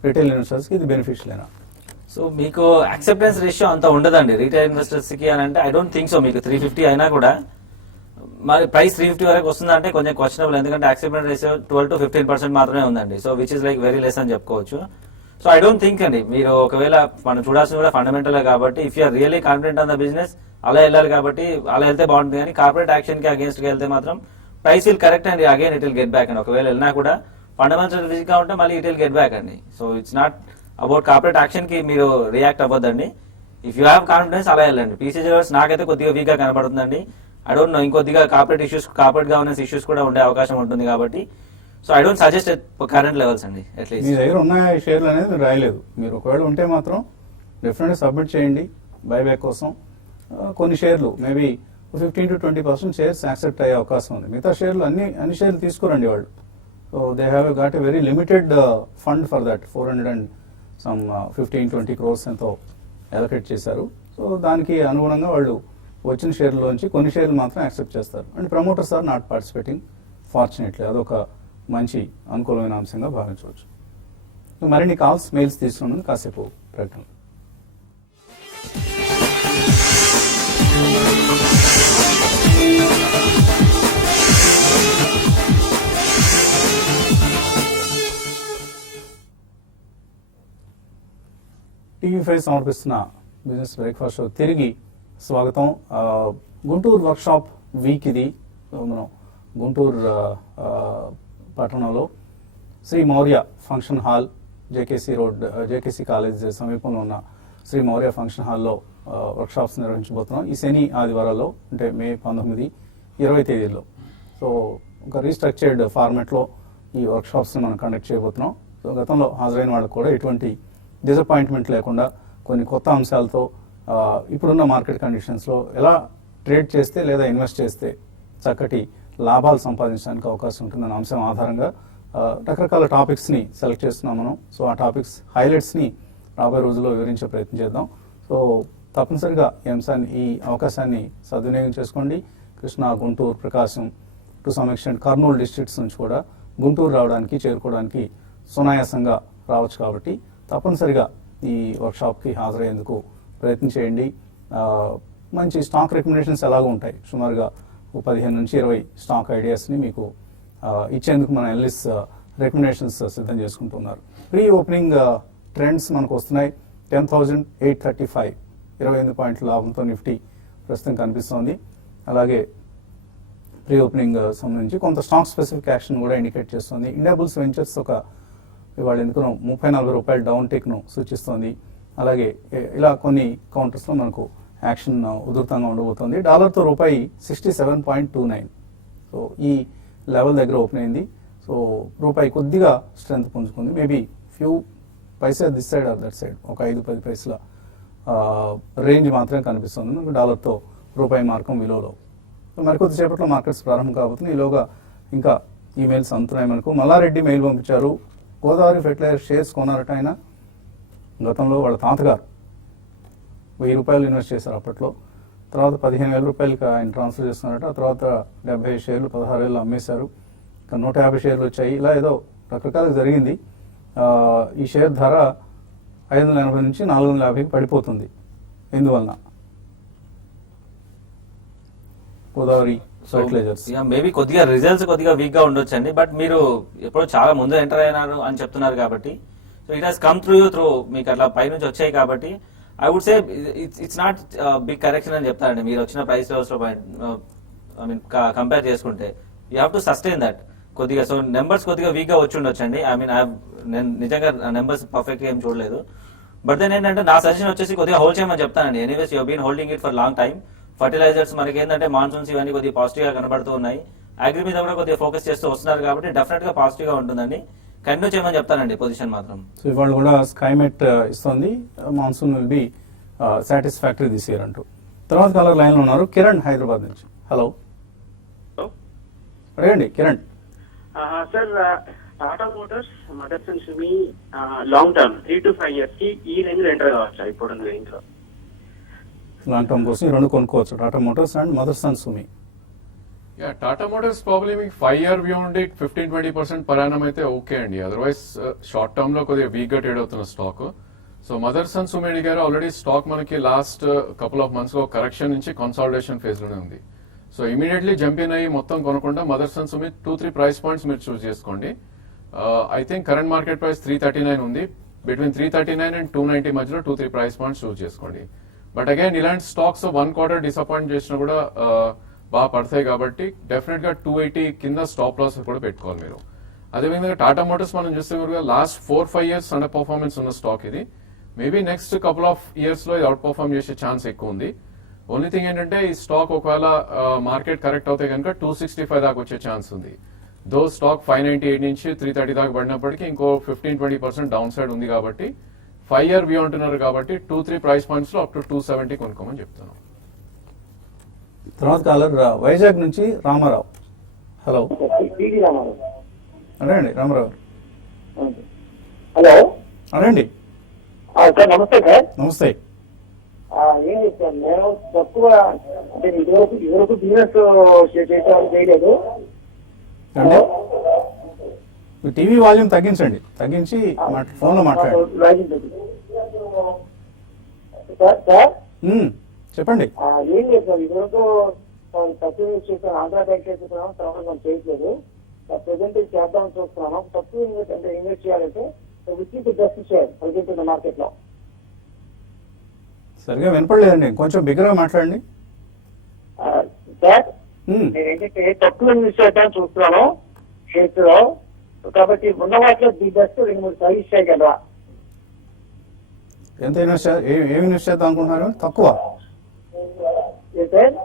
రిటైల్ ఇన్వెస్టర్స్కి ఇది బెనిఫిషియలేనా? సో మీకు యాక్సెప్టెన్స్ రేషియో అంత ఉండదండి రీటైల్ ఇన్వెస్టర్స్ కి అని అంటే. I don't think so. మీకు 350 అయినా కూడా మరి ప్రైస్ 350 వరకు వస్తుందంటే కొంచెం క్వశ్చనబుల్. ఎందుకంటే యాక్సెప్టెన్స్ రేషియో 12 to 15% మాత్రమే ఉందండి. So which is like very less అని చెప్పుకోవచ్చు. సో ఐ డోంట్ థింక్ అండి, మీరు ఒకవేళ మనం చూడాల్సింది కూడా ఫండమెంటల్ కాబట్టి if you're really confident on the business అలా వెళ్ళాలి కాబట్టి అలా వెళ్తే బాగుంటుంది. కానీ కార్పొరేట్ యాక్షన్ కి అగేన్స్ట్ గా వెళ్తే మాత్రం ప్రైస్ విల్ కరెక్ట్ అండి, again it will get back అండి. ఒకవేళ వెళ్ళినా కూడా ఫండమెంటల్ వీక్ గా ఉంటే మళ్ళీ ఇట్ విల్ గెట్ బ్యాక్ అండి. So it's not about corporate action కి మీరు రియాక్ట్ అవ్వద్దండి. ఇఫ్ యూ హ్యావ్ కాన్ఫిడెన్స్ అలా వెళ్ళండి. పీసీ జ్యువెలర్స్ నాకైతే కొద్దిగా వీక్ గా కనబడుతుందండి. ఐ డోంట్ నో, ఇంకొద్దిగా corporate issues, corporate governance issues కూడా ఉండే అవకాశం ఉంటుంది కాబట్టి so I don't suggest current levels అండి. అట్లీస్ట్ మీ దగ్గర ఉన్న షేర్లు అనేది మీరు రాయలేదు. మీరు ఒకవేళ ఉంటే మాత్రం డెఫినెట్గా సబ్మిట్ చేయండి బైబ్యాక్ కోసం. కొన్ని షేర్లు మేబీ 15 to 20% షేర్స్ యాక్సెప్ట్ అయ్యే అవకాశం ఉంది. మిగతా షేర్లు అన్ని షేర్లు తీసుకోరండి వాళ్ళు. So they have got a very limited fund for that. 415-20 crores ఎంతో అలొకేట్ చేశారు. సో దానికి అనుగుణంగా వాళ్ళు వచ్చిన షేర్లోంచి కొన్ని షేర్లు మాత్రం యాక్సెప్ట్ చేస్తారు. And promoters are not participating fortunately. అదొక మంచి అనుకూలమైన అంశంగా భావించవచ్చు. మరిన్ని కాల్స్, మెయిల్స్ తీసుకున్నాను కాసేపు ప్రకటనలు. టీవీ5 సమర్పిస్తున్న బిజినెస్ బ్రేక్ఫాస్ట్ షో తిరిగి స్వాగతం. గుంటూరు వర్క్షాప్ వీక్ ఇది. సో మనం గుంటూరు పట్టణంలో Shri Maurya function hall, JKC road, JKC college సమీపంలో ఉన్న శ్రీ మౌర్య ఫంక్షన్ హాల్లో వర్క్షాప్స్ నిర్వహించబోతున్నాం ఈ శని ఆదివారాల్లో, అంటే మే 19, 20 తేదీల్లో. సో ఒక రీస్ట్రక్చర్డ్ ఫార్మాట్లో ఈ వర్క్షాప్స్ని మనం కండక్ట్ చేయబోతున్నాం. సో గతంలో హాజరైన వాళ్ళకు కూడా ఎటువంటి డిసప్పాయింట్మెంట్ లేకుండా కొన్ని కొత్త అంశాలతో ఇప్పుడున్న మార్కెట్ కండిషన్స్లో ఎలా ట్రేడ్ చేస్తే లేదా ఇన్వెస్ట్ చేస్తే చక్కటి లాభాలు సంపాదించడానికి అవకాశం ఉంటుందన్న అంశం ఆధారంగా రకరకాల టాపిక్స్ని సెలెక్ట్ చేస్తున్నాం మనం. సో ఆ టాపిక్స్ హైలైట్స్ని రాబోయే రోజుల్లో వివరించే ప్రయత్నం చేద్దాం. సో తప్పనిసరిగా ఈ అవకాశాన్ని సద్వినియోగం చేసుకోండి. Krishna, Guntur, Prakasam, to some extent Kurnool districts నుంచి కూడా గుంటూరు రావడానికి, చేరుకోవడానికి సునాయాసంగా రావచ్చు. కాబట్టి తప్పనిసరిగా ఈ వర్క్షాప్కి హాజరయ్యేందుకు ప్రయత్నం చేయండి. మంచి స్టాక్ రికమెండేషన్స్ ఎలాగో ఉంటాయి. సుమారుగా 15 నుంచి 20 స్టాక్ ఐడియాస్ని మీకు ఇచ్చేందుకు మన అనలిస్ట్ రికమెండేషన్స్ సిద్ధం చేసుకుంటున్నారు. ప్రీ ఓపెనింగ్ ట్రెండ్స్ మనకు వస్తున్నాయి. 10,835, 28 పాయింట్ల లాభంతో నిఫ్టీ ప్రస్తుతం కనిపిస్తోంది. అలాగే ప్రీ ఓపెనింగ్ సంబంధించి కొంత స్టాక్ స్పెసిఫిక్ యాక్షన్ కూడా ఇండికేట్ చేస్తుంది. ఇండియాబుల్స్ వెంచర్స్ ఇవాళ ఎందుకు 30-40 రూపాయల డౌన్ టేక్ను సూచిస్తోంది. అలాగే ఇలా కొన్ని కౌంటర్స్లో మనకు యాక్షన్ ఉధృతంగా ఉండబోతోంది. డాలర్తో రూపాయి 67.29, సో ఈ లెవెల్ దగ్గర ఓపెన్ అయింది. సో రూపాయి కొద్దిగా స్ట్రెంత్ పుంజుకుంది. Maybe few paisa this side or that side, ఒక 5-10 పైసల రేంజ్ మాత్రమే కనిపిస్తుంది మనకు డాలర్తో రూపాయి మార్కం విలువలో. మరికొద్దిసేపట్లో మార్కెట్స్ ప్రారంభం కాబోతుంది. ఈలోగా ఇంకా ఈమెయిల్స్ అందుతున్నాయి మనకు. మల్లారెడ్డి మెయిల్ పంపించారు. గోదావరి ఫెర్టిలైజర్ షేర్స్ కొన్నారట ఆయన. గతంలో వాళ్ళ తాతగారు 1000 రూపాయలు ఇన్వెస్ట్ చేశారు అప్పట్లో. తర్వాత 15,000 రూపాయలకి ఆయన ట్రాన్స్ఫర్ చేస్తున్నారట. ఆ తర్వాత 75 షేర్లు 16,000 అమ్మేశారు. ఇంకా 150 షేర్లు వచ్చాయి. ఇలా ఏదో రకరకాలుగా జరిగింది. ఈ షేర్ ధర 580 నుంచి 450కి పడిపోతుంది. ఎందువలన? గోదావరి ఫెర్టిలైజర్స్ మేబీ కొద్దిగా రిజల్ట్స్ కొద్దిగా వీక్ గా ఉండొచ్చండి. బట్ మీరు ఎప్పుడో చాలా ముందు ఎంటర్ అయినారు అని చెప్తున్నారు కాబట్టి, so it has come through మీకు అట్లా పైనుంచి వచ్చాయి కాబట్టి I would say it's not big correction అని చెప్తారండి. మీరు వచ్చిన ప్రైస్ లెవెల్స్ లో ఐ మీన్ కంపేర్ చేసుకుంటే you have to sustain that కొద్దిగా. సో నెంబర్స్ కొద్దిగా వీక్ గా వచ్చి ఉండొచ్చండి. ఐ మీన్ నేను నిజంగా నెంబర్స్ పర్ఫెక్ట్ గా ఏం చూడలేదు. బట్ దెన్ ఏంటంటే నా సజెషన్ వచ్చేసి కొద్దిగా హోల్డ్ చేయమని చెప్తానండి. Anyways you been holding it for long time. Fertilisers మనకి ఏంటంటే మాన్సూన్స్ ఇవన్నీ కొద్దిగా పాజిటివ్ గా కనబడుతూ ఉన్నాయి. అగ్రి మీద కూడా కొద్దిగా ఫోకస్ చేస్తూ వస్తున్నారు కాబట్టి డెఫినెట్ గా పాజిటివ్ గా ఉంటుందండి. కంటిన్యూ చేయమని చెప్తానండి పొజిషన్ మాత్రం. సో ఇవాళ కూడా స్కైమెట్ ఇస్తుంది. Monsoon will be satisfactory this year అంటూ. తర్వాత కాలర్ లైన్లో ఉన్నారు కిరణ్, హైదరాబాద్ నుంచి. హలో, అడగండి Kiran. Sir, Tata Motors, Motherson Sumi long term 3 to 5 years కి ఈ రేంజ్ ఎంటర్ కావచ్చా ఇప్పుడు రేంజ్ లో? లాంగ్ టర్మ్ కోసం ఈ రెండు కొనుక్కోవచ్చు, Tata Motors and Motherson Sumi. Tata Motors probably మీకు 5 year వ్యూ ఉండి 15-20% per annum అయితే ఓకే అండి. అదర్వైజ్ షార్ట్ టర్మ్ లో కొద్దిగా వీక్ గా ట్రేడ్ అవుతున్న స్టాక్. సో మదర్సన్ సుమి అడిగారు. ఆల్రెడీ స్టాక్ మనకి లాస్ట్ కపుల్ ఆఫ్ మంత్స్ లో కరెక్షన్ నుంచి కన్సాలిడేషన్ ఫేజ్ లోనే ఉంది. సో ఇమీడియట్లీ జంప్ ఇన్ అయ్యి మొత్తం కొనకుండా మదర్సన్ సుమి 2-3 ప్రైస్ పాయింట్స్ మీరు చూస్ చేసుకోండి. I think current market price 339 ఉంది. బిట్వీన్ 339 and 290 మధ్యలో 2-3 ప్రైస్ పాయింట్స్ చూస్ చేసుకోండి. బట్ అగైన్ ఇలాంటి స్టాక్స్ 1 quarter డిసప్పాయింట్ చేసినా కూడా బాగా పడతాయి కాబట్టి డెఫినెట్ గా 280 కింద స్టాప్ లాస్ కూడా పెట్టుకోవాలి మీరు. అదేవిధంగా టాటా మోటార్స్ మనం చూస్తే కనుక లాస్ట్ 4-5 years అండర్ పర్ఫార్మెన్స్ ఉన్న స్టాక్ ఇది. Maybe next couple of years లో ఇది అవుట్ పర్ఫార్మ్ చేసే ఛాన్స్ ఎక్కువ ఉంది. ఓన్లీ థింగ్ ఏంటంటే ఈ స్టాక్ ఒకవేళ మార్కెట్ కరెక్ట్ అవుతే కనుక 265 దాకా వచ్చే ఛాన్స్ ఉంది. దో స్టాక్ 598 నుంచి 330 దాకా పడినప్పటికీ ఇంకో 15-20% డౌన్ సైడ్ ఉంది కాబట్టి 5 year వ్యూ అంటున్నారు కాబట్టి 2-3 ప్రైస్ పాయింట్స్ లో అప్ టు 270 కొనుక్కోమని చెప్తాను. తర్వాత కాలర్ వైజాగ్ నుంచి రామారావు. హలో, అడండి రామారావు. హలో, అడండి. సార్ నమస్తే సార్. నమస్తే. ఏం సార్, నేను తక్కువ అంటే ఇదివరకు బిజినెస్ చేసేవాళ్ళు చేయలేదు. అంటే టీవీ వాల్యూమ్ తగ్గించండి, తగ్గించి ఫోన్ లో మాట్లాడండి. సార్ చెప్పండి. ఏం లేదు సార్, ఇదివరకు తక్కువ చేస్తాను, ఆంధ్ర బ్యాంక్ చేస్తున్నాను, తర్వాత మనం చేయట్లేదు. ప్రెసెంట్ చేద్దామని చూస్తున్నాను. తక్కువ అంటే ఇన్వెస్ట్ చేయాలంటే విత్ బెస్ట్ షేర్ ప్రజెంట్ ఉన్న మార్కెట్ లో. సరిగా వినపడలేదండి, కొంచెం బిగ్గరగా మాట్లాడండి. సార్ ఉమ్, నేను ఏంటంటే తక్కువ ఇన్వెస్ట్ చేద్దామని చూస్తున్నాను షేర్స్లో. కాబట్టి ఉన్న వాటిలో ది బెస్ట్ 2-3 సజెస్ట్ చేయగలరా? ఎంత ఇన్వెస్ట్ ఏమి ఇన్వెస్ట్ చేద్దాం అనుకుంటున్నారు? తక్కువ. ఏ సార్?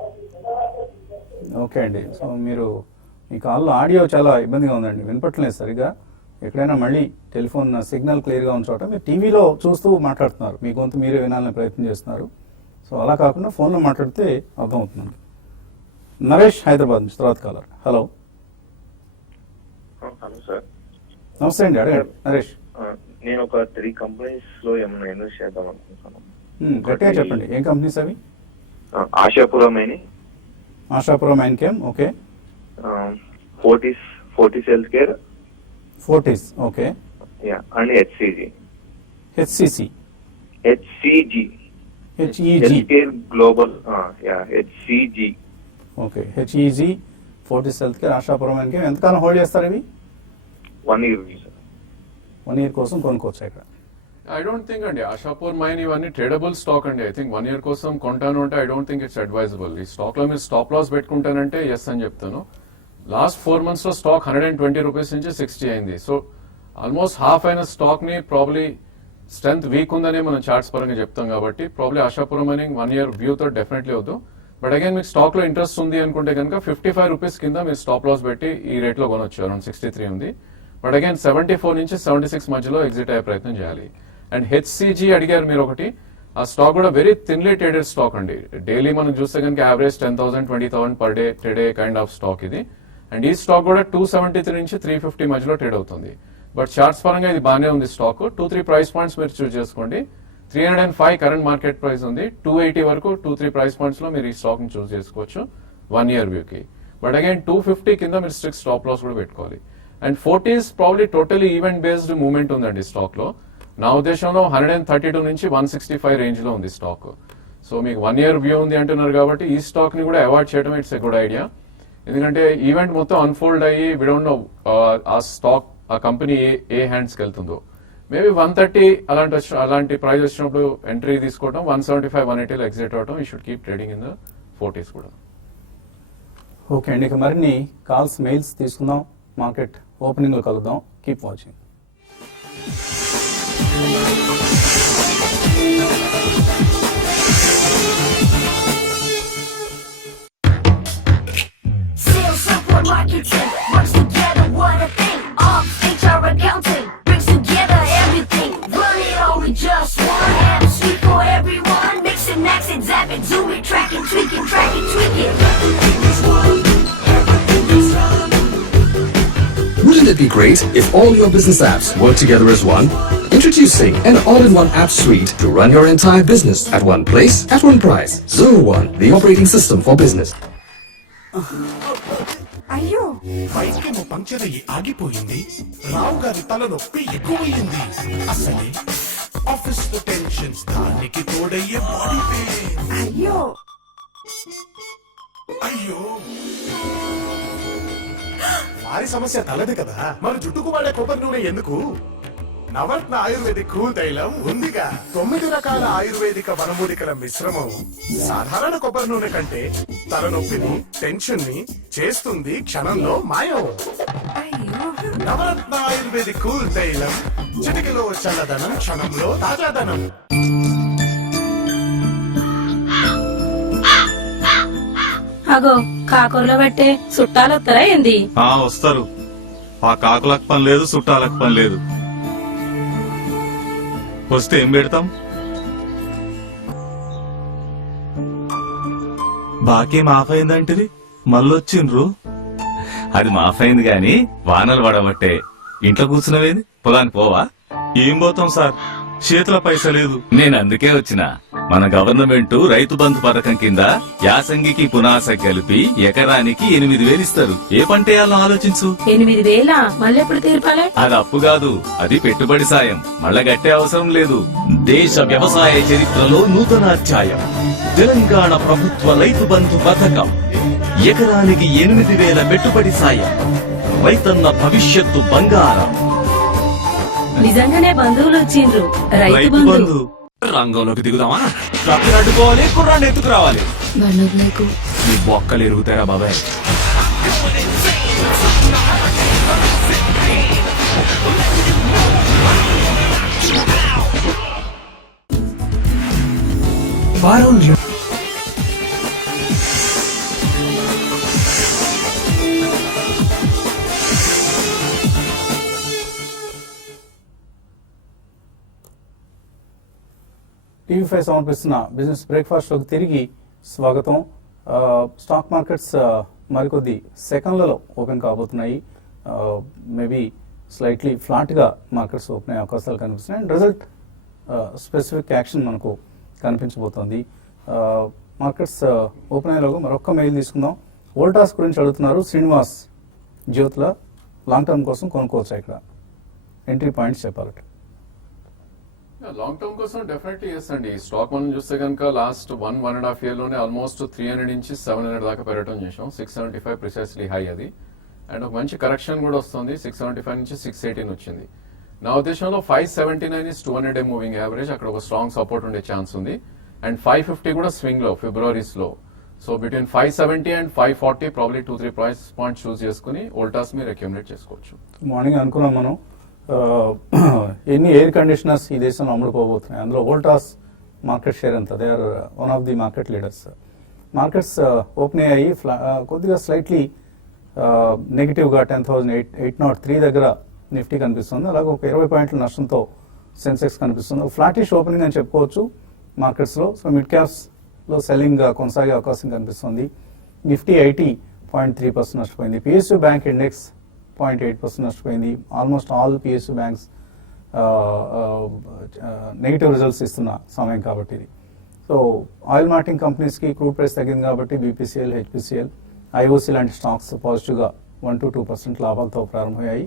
ఓకే అండి. సో మీరు మీ కాల్లో ఆడియో చాలా ఇబ్బందిగా ఉందండి, వినపట్లేదు సరిగా. ఎక్కడైనా మళ్ళీ టెలిఫోన్ సిగ్నల్ క్లియర్గా ఉన్న చోట మీరు టీవీలో చూస్తూ మాట్లాడుతున్నారు, మీ గొంతు మీరే వినాలని ప్రయత్నం చేస్తున్నారు. సో అలా కాకుండా ఫోన్లో మాట్లాడితే అర్థమవుతుంది. నరేష్ హైదరాబాద్ నుంచి తర్వాత కాలర్. హలో హలో సార్, నమస్తే అండి, అడగండి నరేష్. నేను ఒక 3 కంపెనీస్ లో ఏమైనా ఇన్వెస్ట్ చేద్దాం అనుకుంటున్నాను. గట్టిగా చెప్పండి, ఏం కంపెనీస్ అవి? ఆశాపురం అని, Ashapura Minechem, okay. Fortis health care, Fortis, okay. And HCG. HCC, HCG, HEG, health care global, HCG. Okay, HEG, Fortis health care, Ashapura Minechem. ఎంతకాలం హోల్డ్ చేస్తారు ఇవి? 1 year సార్. 1 year కోసం కొనుక్కోవచ్చు ఇక్కడ. ఐ డోంట్ థింక్ అండి ఆశాపూర్ మైన్ ఇవన్నీ ట్రేడబుల్ స్టాక్ అండి. I think 1 year కోసం కొంటాను అంటే I don't think it's advisable. ఈ స్టాక్ లో మీరు స్టాప్ లాస్ పెట్టుకుంటానంటే ఎస్ అని చెప్తాను. లాస్ట్ 4 months లో స్టాక్ 120 రూపీస్ నుంచి 60 అయింది. సో ఆల్మోస్ట్ హాఫ్ అయిన స్టాక్ ని ప్రాబ్లీ స్ట్రెంత్ వీక్ ఉందనే మనం చార్ట్స్ పరంగా చెప్తాం కాబట్టి ప్రాబ్లీ ఆశాపురం మైనింగ్ 1 year వ్యూ తో డెఫినెట్లీ వద్దు. బట్ అగైన్ మీకు స్టాక్ లో ఇంట్రెస్ట్ ఉంది అనుకుంటే కనుక 55 రూపీస్ కింద మీరు స్టాప్ లాస్ పెట్టి ఈ రేట్ లో కొనొచ్చు. అరౌండ్ 63 ఉంది. బట్ అగైన్ 74 నుంచి 76 మధ్యలో ఎగ్జిట్ అయ్యే ప్రయత్నం చేయాలి. అండ్ హెచ్సిజీ అడిగారు మీరు ఒకటి, ఆ స్టాక్ కూడా వెరీ థిన్లీ ట్రేడెడ్ స్టాక్ అండి. డైలీ మనం చూస్తే కనుక average 10,000 20,000 per day traded kind of stock ఇది. అండ్ ఈ స్టాక్ కూడా 273 నుంచి 350 మధ్యలో ట్రేడ్ అవుతుంది. బట్ చార్ట్స్ పరంగా ఇది బాగానే ఉంది స్టాక్. 2-3 ప్రైస్ పాయింట్స్ మీరు చూస్ చేసుకోండి. 305 కరెంట్ మార్కెట్ ప్రైస్ ఉంది. 280 వరకు 2-3 ప్రైస్ పాయింట్స్ లో మీరు ఈ స్టాక్ ని చూస్ చేసుకోవచ్చు 1 year వ్యూ కి. బట్ అగైన్ 250 కింద మీరు స్ట్రిక్ట్ స్టాప్ లాస్ కూడా పెట్టుకోవాలి. And 40s probably totally event based movement ఉందండి స్టాక్ లో. నా ఉద్దేశంలో 132 నుంచి 165 రేంజ్ లో ఉంది స్టాక్. సో మీకు 1 year వ్యూ ఉంది అంటున్నారు కాబట్టి ఈ స్టాక్ ని కూడా అవాయిడ్ చేయడం ఇట్స్ ఎ గుడ్ ఐడియా. ఎందుకంటే ఈవెంట్ మొత్తం అన్ఫోల్డ్ అయ్యి వి డోంట్ నో ఆ స్టాక్ ఆ కంపెనీ ఏ హ్యాండ్స్ కి వెళ్తుందో. మేబీ 130 అలాంటి ప్రైస్ వచ్చినప్పుడు ఎంట్రీ తీసుకోవడం, 175 180 ఎగ్జిట్ అవడం. You should keep trading in the 40s కూడా. ఓకే అండి, ఇక మరిన్ని కాల్స్ మెయిల్స్ తీసుకుందాం. మార్కెట్ ఓపెనింగ్ లో కలుద్దాం. Keep watching. Sales, support, marketing, works together, what a thing. Ops, HR, accounting, brings together everything. Run it all with just one app, sweet for everyone. Mix it, max it, zap it, zoom it, track it, tweak it, track it, tweak it. Wouldn't it be great if all your business apps work together as one? Introducing an all-in-one app suite to run your entire business at one place, at one price. Zero One, the operating system for business. అయ్యో, బైకేమో puncture అయ్యి ఆగిపోయింది. రావు గారి తలనొప్పి ఎక్కువయింది. అసలే office లో tensions, దానికి తోడయ్యే body pain. అయ్యో, అయ్యో, వారి సమస్య తలది కదా, మరి జుట్టుకు వాడే కొబ్బరి నూనె ఎందుకు? నవరత్న ఆయుర్వేదిక్ కూల్ తైలం ఉందిగా. 9 రకాల ఆయుర్వేదిక వనమూలికల మిశ్రమం సాధారణ కొబ్బరి నూనె కంటే తలనొప్పిని, టెన్షన్ ని చేస్తుంది క్షణంలో మాయం. అయ్యో. నవరత్న ఆయుర్వేదిక్ కూల్ తైలం, చిటికలో చల్లదనం, క్షణంలో తాజాదనం. అగో కాకూరలో పెట్టే చుట్టాలు వస్తారా ఏంది? వస్తారు. ఆ కాకులకు పని లేదు, చుట్టాలకు పని లేదు. వస్తే ఏం పెడతాం? బాకీ మాఫ్ అయిందంటిది, మళ్ళొచ్చిండ్రు. అది మాఫైంది గాని వానలు పడబట్టే ఇంట్లో కూర్చున్నవేది, పొలానికి పోవా? ఏం పోతాం సార్, చేతుల పైసా లేదు. నేను అందుకే వచ్చిన. మన గవర్నమెంట్ రైతు బంధు పథకం కింద యాసంగికి పునాస కలిపి ఎకరానికి 8,000 ఇస్తారు. ఏ పంట వేయాలో ఆలోచించు. 8,000 మళ్ళీ ఎప్పుడు తీర్పాలి? అది అప్పు కాదు, అది పెట్టుబడి సాయం. మళ్ళా గట్టే అవసరం లేదు. దేశ వ్యవసాయ చరిత్రలో నూతన అధ్యాయం. తెలంగాణ ప్రభుత్వ రైతు బంధు పథకం. ఎకరానికి 8,000 పెట్టుబడి సాయం. రైతన్న భవిష్యత్తు బంగారం. నిజంగానే బంధువులు వచ్చిండ్రు. రైతు రైతు బంధు బంధు రంగంలోకి దిగుదామా? ట్రక్కుని అడ్డుకోవాలి, కుర్రాన్ని ఎత్తుకురావాలి. నీ బొక్కలు ఎరుగుతారా బాబాయ్? టీవీ5 సమర్పిస్తున్న బిజినెస్ బ్రేక్ఫాస్ట్లోకి తిరిగి స్వాగతం. స్టాక్ మార్కెట్స్ మరికొద్ది సెకండ్లలో ఓపెన్ కాబోతున్నాయి. మేబీ స్లైట్లీ ఫ్లాట్గా మార్కెట్స్ ఓపెన్ అయ్యే అవకాశాలు కనిపిస్తున్నాయి. అండ్ రిజల్ట్ స్పెసిఫిక్ యాక్షన్ మనకు కనిపించబోతోంది. మార్కెట్స్ ఓపెన్ అయ్యేలోగా మరొక మెయిల్ తీసుకుందాం. వోల్టాస్ గురించి అడుగుతున్నారు శ్రీనివాస్ జ్యోతుల. లాంగ్ టర్మ్ కోసం కొనుక్కోవచ్చా? ఇక్కడ ఎంట్రీ పాయింట్స్ చెప్పాలంటే లాంగ్ టర్మ్ కోసం డెఫినెట్లీ ఎస్ అండి. స్టాక్ మనం చూస్తే కనుక లాస్ట్ 1.5 year లోనే ఆల్మోస్ట్ 300 నుంచి 700 దాకా పెరగడం చేసాం. 675 ప్రిసైస్లీ హై అది. అండ్ ఒక మంచి కరెక్షన్ కూడా వస్తుంది. 675 నుంచి 618 వచ్చింది. నా ఉద్దేశంలో 579 ఇస్ 200-day మూవింగ్ యావరేజ్. అక్కడ ఒక స్ట్రాంగ్ సపోర్ట్ ఉండే ఛాన్స్ ఉంది. అండ్ 550 కూడా స్వింగ్ లో ఫిబ్రవరీస్ లో. So between 570 and 540 probably 2-3 price points choose చేసుకుని వోల్టాస్ మీరు అక్యుములేట్ చేసుకోవచ్చు. మార్నింగ్ అనుకున్నాం మనం ఎన్ని ఎయిర్ కండిషనర్స్ ఈ దేశంలో అమ్ముడుపోబోతున్నాయి. అందులో వోల్టాస్ మార్కెట్ షేర్ ఎంత? They are one of the market leaders. Markets open అయ్యాయి. కొద్దిగా స్లైట్లీ నెగిటివ్గా 10,803 దగ్గర నిఫ్టీ కనిపిస్తుంది. అలాగే ఒక 20 పాయింట్ల నష్టంతో సెన్సెక్స్ కనిపిస్తుంది. ఫ్లాటిష్ ఓపెనింగ్ అని చెప్పుకోవచ్చు మార్కెట్స్లో. సో మిడ్ క్యాప్స్లో సెల్లింగ్ కొనసాగే అవకాశం కనిపిస్తుంది. నిఫ్టీ 80.3% నష్టపోయింది. పిఎస్యూ బ్యాంక్ ఇండెక్స్ 0.8% నష్టపోయింది. Almost all PSU banks negative results ఇస్తున్న సమయం కాబట్టి ఇది. సో ఆయిల్ మార్కెటింగ్ కంపెనీస్కి క్రూడ్ ప్రైస్ తగ్గింది కాబట్టి బీపీసీఎల్, హెచ్పీసీఎల్, ఐఓసీ లాంటి స్టాక్స్ పాజిటివ్గా 1-2% లాభాలతో ప్రారంభమయ్యాయి.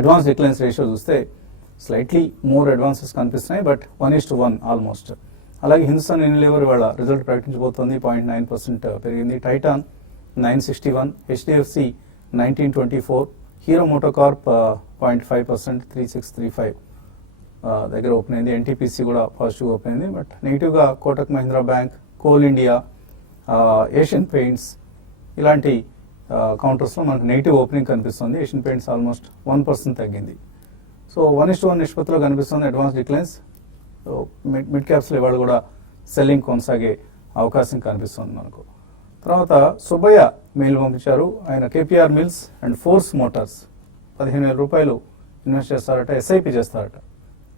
అడ్వాన్స్ డిక్లైన్స్ రేషియో చూస్తే స్లైట్లీ మోర్ అడ్వాన్సెస్ కనిపిస్తున్నాయి, బట్ 1:1 ఆల్మోస్ట్. అలాగే హిందుస్థాన్ యూనిలివర్ వాళ్ళ రిజల్ట్ ప్రకటించబోతోంది. 0.9% పెరిగింది. టైటాన్ 961, హెచ్డిఎఫ్సి 1924, హీరో మోటోకార్ప్ 0.5%, 3635 దగ్గర ఓపెన్ అయింది. ఎన్టీపీసీ కూడా పాజిటివ్ ఓపెన్ అయింది. బట్ నెగిటివ్గా Kotak Mahindra bank, coal India, Asian paints ఇలాంటి కౌంటర్స్లో మనకు నెగిటివ్ ఓపెనింగ్ కనిపిస్తుంది. ఏషియన్ పెయింట్స్ ఆల్మోస్ట్ 1% తగ్గింది. సో 1:1 నిష్పత్తిలో కనిపిస్తుంది అడ్వాన్స్ డిక్లైన్స్. సో మిడ్ క్యాప్స్లో ఇవాళ కూడా సెల్లింగ్ కొనసాగే అవకాశం కనిపిస్తుంది మనకు. తర్వాత సుబ్బయ్య మెయిల్ పంపించారు. ఆయన KPR Mills and Force Motors 15,000 రూపాయలు ఇన్వెస్ట్ చేస్తారట. ఎస్ఐపి చేస్తారట.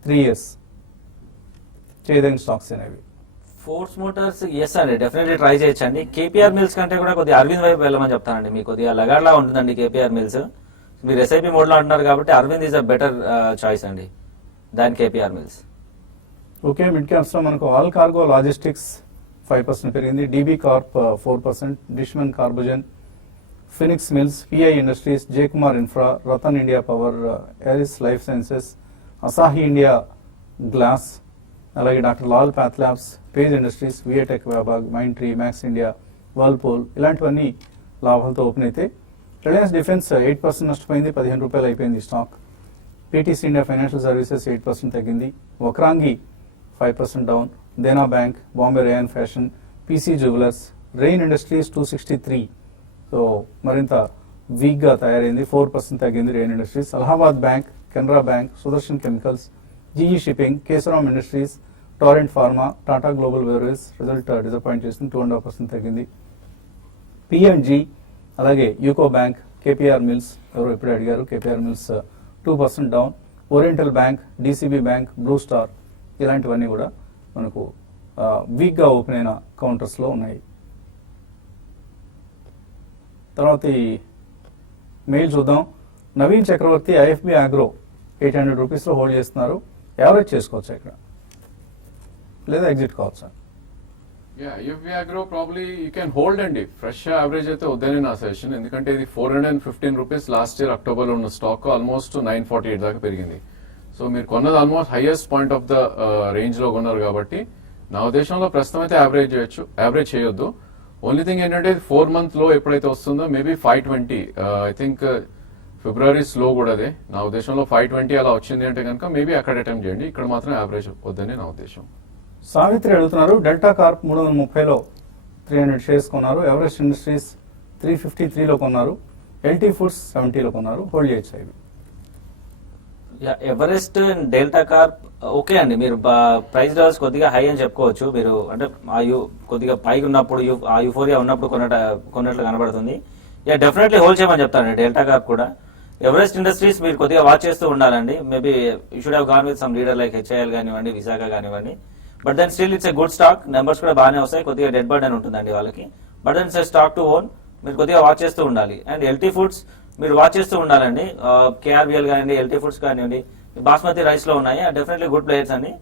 3 years చేయదగిన స్టాక్స్ అనేవి. ఫోర్స్ మోటార్స్ ఎస్ అండి, డెఫినెట్లీ ట్రై చేయొచ్చండి. కేపీఆర్ మిల్స్ కంటే కూడా కొద్దిగా అరవింద్ వైపు వెళ్ళమని చెప్తానండి. మీకు కొద్దిగా లగాడ్లా ఉంటుందండి కేపీఆర్ మిల్స్. మీరు ఎస్ఐపి మోడ్లో అంటున్నారు కాబట్టి Arvind is a better choice అండి దాని కేపీఆర్ మిల్స్. ఓకే, మిడ్ క్యాప్స్లో మనకు ఆల్ కార్గో లాజిస్టిక్స్ 5% పెరిగింది. DB corp 4%, Dishman Carbogen, Phoenix mills, PI industries, J Kumar infra, Ratan India power, Eris life sciences, Asahi India glass, అలాగే doctor Lal path labs, page industries, VA Tech Wabag, Mindtree, max India, Whirlpool ఇలాంటివన్నీ లాభాలతో open అయితే Reliance defence 8% నష్టపోయింది. 15 రూపాయలు అయిపోయింది stock. PTC India financial services 8% తగ్గింది. Vakrangee 5% down. Dena bank, Bombay Rayon Fashion, PC Jewellers, Rain Industries 263 so మరింత వీక్గా తయారైంది. 4% తగ్గింది Rain Industries. Allahabad Bank, Canara Bank, Sudarshan Chemicals, GE Shipping, Kesoram Industries, Torrent Pharma, Tata Global Beverage result disappoint చేసింది. 2.5% తగ్గింది. పిఎంజీ, అలాగే యూకో బ్యాంక్, కేపీఆర్ మిల్స్ ఎవరు ఎప్పుడు అడిగారు, KPR Mills 2% down. Oriental Bank, DCB Bank, Blue Star ఇలాంటివన్నీ కూడా మనకు వీక్గా ఓపెన్ అయిన కౌంటర్స్లో ఉన్నాయి. తర్వాత ఈ మెయిల్ చూద్దాం. నవీన్ చక్రవర్తి ఐఎఫ్బి ఆగ్రో 800 రూపీస్లో హోల్డ్ చేస్తున్నారు. యావరేజ్ చేసుకోవచ్చా ఇక్కడ లేదా ఎగ్జిట్ కావచ్చా? IFB Agro probably you can hold అండి. ఫ్రెష్ యావరేజ్ అయితే వద్దని నా సజెషన్. ఎందుకంటే ఇది 415 రూపీస్ లాస్ట్ ఇయర్ అక్టోబర్లో ఉన్న స్టాక్ ఆల్మోస్ట్ 948 దాకా పెరిగింది. సో మీరు కొన్నది almost highest point of the range లో కొన్నారు కాబట్టి నా ఉద్దేశంలో ప్రస్తుతం అయితే యావరేజ్ చేయొద్దు. ఓన్లీ థింగ్ ఏంటంటే 4 month లో ఎప్పుడైతే వస్తుందో maybe 520 I think February slow కూడా అదే నా ఉద్దేశంలో 520 అలా వచ్చింది అంటే కనుక మేబీ అక్కడ అటెంప్ట్ చేయండి, ఇక్కడ మాత్రం యావరేజ్ వద్దని నా ఉద్దేశం. సావిత్రి అడుగుతున్నారు, డెల్టా కార్ప్ 330లో 300 షేర్స్ కొన్నారు, ఎవరెస్ట్ ఇండస్ట్రీస్ 353లో కొన్నారు, ఎల్టీ ఫుడ్స్ 70లో కొన్నారు, హోల్డ్ చేయొచ్చు ఇవి. Everest and delta Corp okay అండి, మీరు ప్రైస్ లెవెల్స్ కొద్దిగా హై అని చెప్పుకోవచ్చు. మీరు అంటే కొద్దిగా పైకి ఉన్నప్పుడు ఆ యూఫోరియా ఉన్నప్పుడు కొన్నట్లు కనబడుతుంది. డెఫినెట్లీ హోల్డ్ చేయమని చెప్తానండి డెల్టా కార్ప్ కూడా. ఎవరెస్ట్ ఇండస్ట్రీస్ మీరు కొద్దిగా వాచ్ చేస్తూ ఉండాలండి. Maybe you should have gone with some leader like HIL కానివ్వండి, విశాఖ కానివ్వండి. But then still it's a good stock, numbers కూడా బాగానే వస్తాయి, కొద్దిగా డెడ్ బర్డ్ అని ఉంటుందండి వాళ్ళకి. But then it's stock to own, మీరు కొద్దిగా వాచ్ చేస్తూ ఉండాలి. అండ్ ఎల్టీ ఫుడ్స్ మీరు వాచ్ చేస్తూ ఉండాలండి. కేఆర్బిఎల్ కానివ్వండి, ఎల్టీ ఫుడ్స్ కానివ్వండి, బాస్మతి రైస్ లో ఉన్నాయి, డెఫినెట్లీ గుడ్ ప్లేయర్స్ అండి.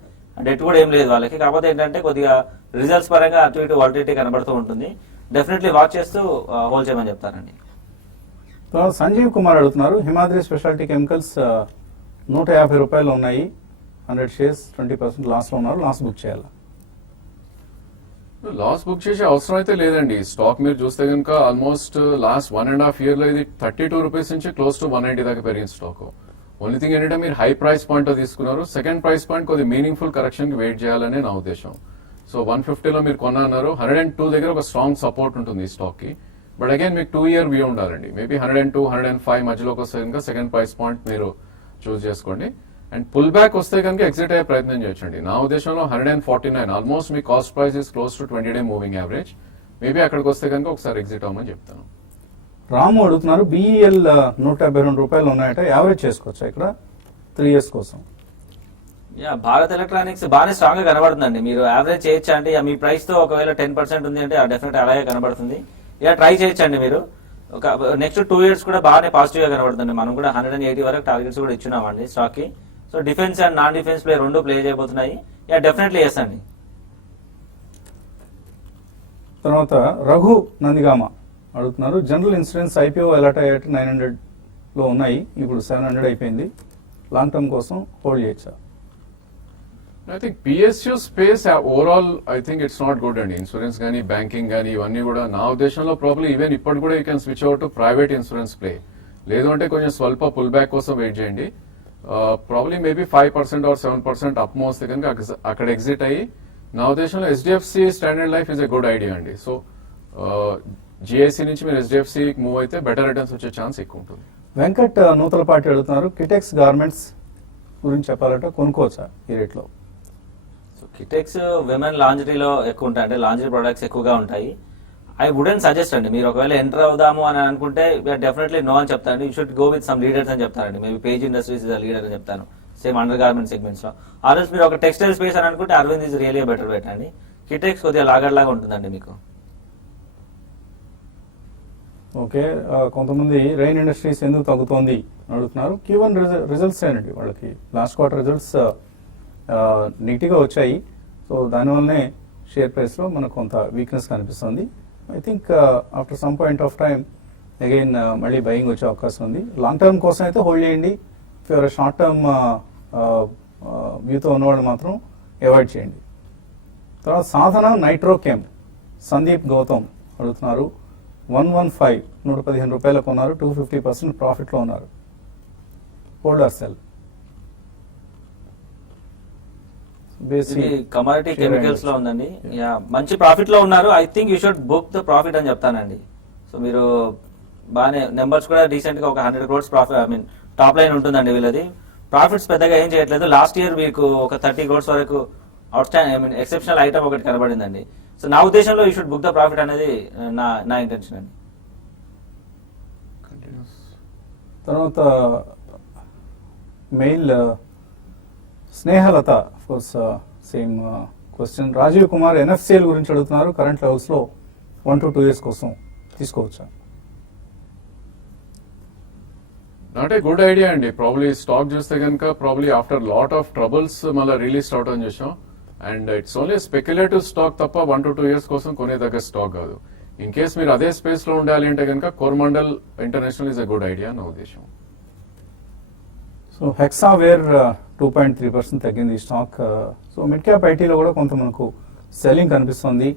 డెట్ కూడా ఏం లేదు వాళ్ళకి, కాకపోతే ఏంటంటే కొద్దిగా రిజల్ట్స్ పరంగా అటు ఇటు వాలిడిటీ కనబడుతూ ఉంటుంది. డెఫినెట్లీ వాచ్ చేస్తూ హోల్డ్ చేయమని చెప్తానండి. సంజీవ్ కుమార్ అడుగుతున్నారు, హిమాద్రి స్పెషాలిటీ కెమికల్స్ 150 రూపాయలు ఉన్నాయి, 100 షేర్స్ 20% లాస్ లో ఉన్నారు, లాస్ బుక్ చేయాలా? లాస్ బుక్ చేసే అవసరం అయితే లేదండి. స్టాక్ మీరు చూస్తే కనుక ఆల్మోస్ట్ లాస్ట్ 1.5 year లో ఇది 32 రూపీస్ నుంచి క్లోజ్ టు 190 దాకా పెరిగిన స్టాక్. ఓన్లీ థింగ్ ఏంటంటే మీరు హై ప్రైస్ పాయింట్ తీసుకున్నారు, సెకండ్ ప్రైస్ పాయింట్ కొద్ది మీనింగ్ఫుల్ కరెక్షన్ కి వెయిట్ చేయాలనే నా ఉద్దేశం. సో 150లో మీరు కొన్నారు, 102 దగ్గర ఒక స్ట్రాంగ్ సపోర్ట్ ఉంటుంది ఈ స్టాక్ కి. బట్ అగైన్ మీకు 2 year వ్యూ ఉండాలండి. మేబీ 102, 105 మధ్యలోకి వస్తే కనుక సెకండ్ ప్రైస్ పాయింట్ మీరు చూస్ చేసుకోండి. అండ్ పుల్ బ్యాక్ వస్తే కనుక ఎగ్జిట్ అయ్యే ప్రయత్నం చేయొచ్చండి. నా ఉద్దేశంలో 149 almost me cost price is close to 20-day moving average. Maybe అక్కడికి వస్తే కనుక ఒకసారి ఎగ్జిట్ అవ్వమని చెప్తాను. రాము అడుగుతున్నారు, బిఈఎల్ 152 రూపాయలు ఉన్నాయట, యావరేజ్ చేసుకోవచ్చా ఇక్కడ 3 years కోసం? భారత్ ఎలక్ట్రానిక్స్ బాగానే స్ట్రాంగ్ గా కనబడుతుందండి. మీరు యావరేజ్ చేయొచ్చండి. మీ ప్రైస్ తో ఒకవేళ 10% ఉంది అంటే డెఫినెట్ అలాగే కనబడుతుంది. ట్రై చేయొచ్చండి మీరు. ఒక నెక్స్ట్ 2 years కూడా బాగానే పాజిటివ్ గా కనబడుతుంది. మనం కూడా 180 వరకు టార్గెట్స్ కూడా ఇచ్చున్నామండి స్టాక్ కి. So defence and non defence play రెండు ప్లే చేయబోతున్నాయి. డెఫినెట్లీ ఎస్ అండి. తర్వాత రఘు నందిగామ అడుగుతున్నారు, జనరల్ ఇన్సూరెన్స్ ఐపీఓ ఎలాట్ అయ్యేటి 900లో ఉన్నాయి, ఇప్పుడు 700 అయిపోయింది, లాంగ్ టర్మ్ కోసం హోల్డ్ చేయొచ్చా? I think PSU space overall I think it's not good అండి. ఇన్సూరెన్స్ కానీ బ్యాంకింగ్ కానీ ఇవన్నీ కూడా నా ఉద్దేశంలో ప్రాబ్లీ ఈవెన్ ఇప్పటి కూడా you can switch out to private insurance play. లేదు అంటే కొంచెం స్వల్ప పుల్ బ్యాక్ కోసం వెయిట్ చేయండి. ప్రాబ్లీ మేబీ 5% or 7% అప్ మోస్తే కనుక అక్కడ ఎగ్జిట్ అయ్యి నా ఉద్దేశంలో HDFC standard life is a good idea అండి. సో జిఐసి నుంచి మీరు హెచ్డిఎఫ్సి మూవ్ అయితే బెటర్ రిటర్న్స్ వచ్చే ఛాన్స్ ఎక్కువ ఉంటుంది. వెంకట్ నూతలపాటి అడుగుతున్నారు, కిటెక్స్ గార్మెంట్స్ గురించి చెప్పాలంటే కొనుక్కోవచ్చా ఈ రేట్లో? కిటెక్స్ విమెన్ లాంజరీలో ఎక్కువ ఉంటాయి, అంటే లాంజరీ ప్రొడక్ట్స్ ఎక్కువగా ఉంటాయి. ఐ వుడెంట్ సజెస్ట్ అండి. మీరు ఒకవేళ ఎంటర్ అవుదాము అని అనుకుంటే డెఫినెట్లీ నో అని చెప్తాను. You should go with some leaders అని చెప్తానండి. Maybe Page Industries is leader అని చెప్తాను, సేమ్ అండర్ గార్మెంట్ సెగ్మెంట్స్ లో. ఆల్రెడీ మీరు ఒక టెక్స్టైల్ స్పేస్ అని అనుకుంటే Arvind is really better bet అండి. కిటెక్స్ కొద్దిగా లాగర్లాగా ఉంటుందండి మీకు. ఓకే, కొంతమంది రైన్ ఇండస్ట్రీస్ ఎందుకు తగ్గుతోంది అడుగుతున్నారు. Q1 రిజల్ట్స్ ఏనండి, వాళ్ళకి లాస్ట్ క్వార్టర్ రిజల్ట్స్ నెగిటివ్గా వచ్చాయి. సో దానివల్లనే షేర్ ప్రైస్లో మనకు కొంత వీక్నెస్ కనిపిస్తుంది. I think after some point of time again మళ్ళీ బయింగ్ వచ్చే అవకాశం ఉంది. లాంగ్ టర్మ్ కోసం అయితే హోల్డ్ చేయండి. ఫర్ షార్ట్ టర్మ్ వ్యూతో ఉన్నవాళ్ళు మాత్రం అవాయిడ్ చేయండి. తర్వాత సాధన నైట్రోకెమ్ సందీప్ గౌతమ్ అడుగుతున్నారు, 115 రూపాయలు కొన్నారు, 250% ప్రాఫిట్లో ఉన్నారు, hold are cell? Commodity chemicals లో ఉందండి, మంచి ప్రాఫిట్ లో ఉన్నారు. I think you should book the profit అని చెప్తానండి. సో మీరు బాగానే నెంబర్స్ కూడా డీసెంట్ గా ఒక 100 crores profit, I mean top line ఉంటుందండి వీళ్ళది. ప్రాఫిట్స్ పెద్దగా ఏం చేయట్లేదు. లాస్ట్ ఇయర్ మీకు ఒక 30 crores వరకు out stand, I mean exceptional item ఒకటి కనబడిందండి. సో నా ఉద్దేశంలో you should book the profit అనేది నా ఇంటెన్షన్ అండి. తర్వాత mail Snehalatha course same question. Rajiv Kumar NFCL గురించి అడుగుతున్నారు, కరెంట్ లెవెల్స్లో 1 to 2 years కోసం తీసుకోవచ్చా? నాట్ ఏ గుడ్ ఐడియా అండి. ప్రాబ్లీ స్టాక్ చూస్తే కనుక probably after lot of troubles మళ్ళీ రిలీజ్ అవుట్ అని చూసాం. And it's only speculative stock తప్ప 1 to 2 years కోసం కొనేదగ్గ స్టాక్ కాదు. ఇన్ కేస్ మీరు అదే స్పేస్ లో ఉండాలి అంటే కనుక Coromandel international is a good idea నా ఉద్దేశం. సో హెక్సావేర్ 2.3% తగ్గింది ఈ స్టాక్. సో మిడ్ క్యాప్ ఐటీలో కూడా కొంత మనకు సెల్లింగ్ కనిపిస్తుంది.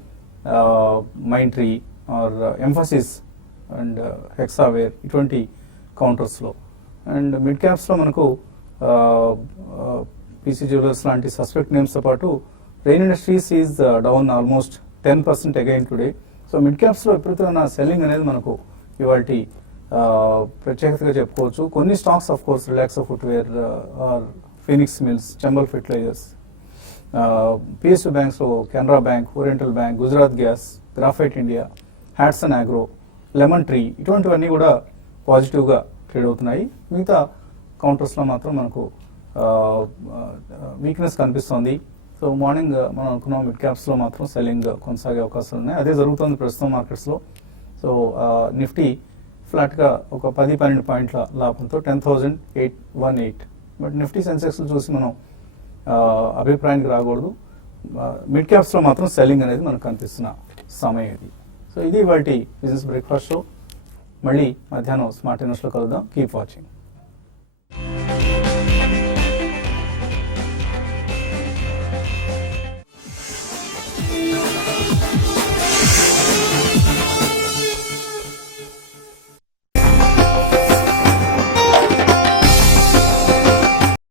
Mindtree or Mphasis and Hexaware ఇటువంటి కౌంటర్స్లో అండ్ మిడ్ క్యాప్స్లో మనకు పీసీ జ్యువెలర్స్ లాంటి సస్పెక్ట్ నేమ్స్తో పాటు Rain Industries is down almost 10% again today. So mid క్యాప్స్లో విపరీతమైన సెల్లింగ్ అనేది మనకు ఇవాళ ప్రత్యేకతగా చెప్పుకోవచ్చు. కొన్ని stocks of course Relaxo Footwear, Phoenix Mills, Chambal Fertilisers, PSU బ్యాంక్స్లో Canara Bank, Oriental Bank, Gujarat Gas, Graphite India, Hatsun Agro, Lemon Tree ఇటువంటివన్నీ కూడా పాజిటివ్గా ట్రేడ్ అవుతున్నాయి. మిగతా కౌంటర్స్లో మాత్రం మనకు వీక్నెస్ కనిపిస్తోంది. సో మార్నింగ్ మనం అనుకున్నాం మిడ్ క్యాప్స్లో మాత్రం సెల్లింగ్ కొనసాగే అవకాశాలు ఉన్నాయి. అదే జరుగుతుంది ప్రస్తుతం మార్కెట్స్లో. సో నిఫ్టీ ఫ్లాట్గా ఒక 10-12 పాయింట్ల లాభంతో 10,818. బట్ నిఫ్టీ సెన్సెక్స్లు చూసి మనం అభిప్రాయానికి రాకూడదు. మిడ్ క్యాప్స్లో మాత్రం సెల్లింగ్ అనేది మనకు కనిపిస్తున్న సమయం ఇది. సో ఇది వాటి బిజినెస్ బ్రేక్ఫాస్ట్ షో. మళ్ళీ మధ్యాహ్నం స్మార్ట్ ఇన్వెస్ట్లో కలుద్దాం. Keep watching.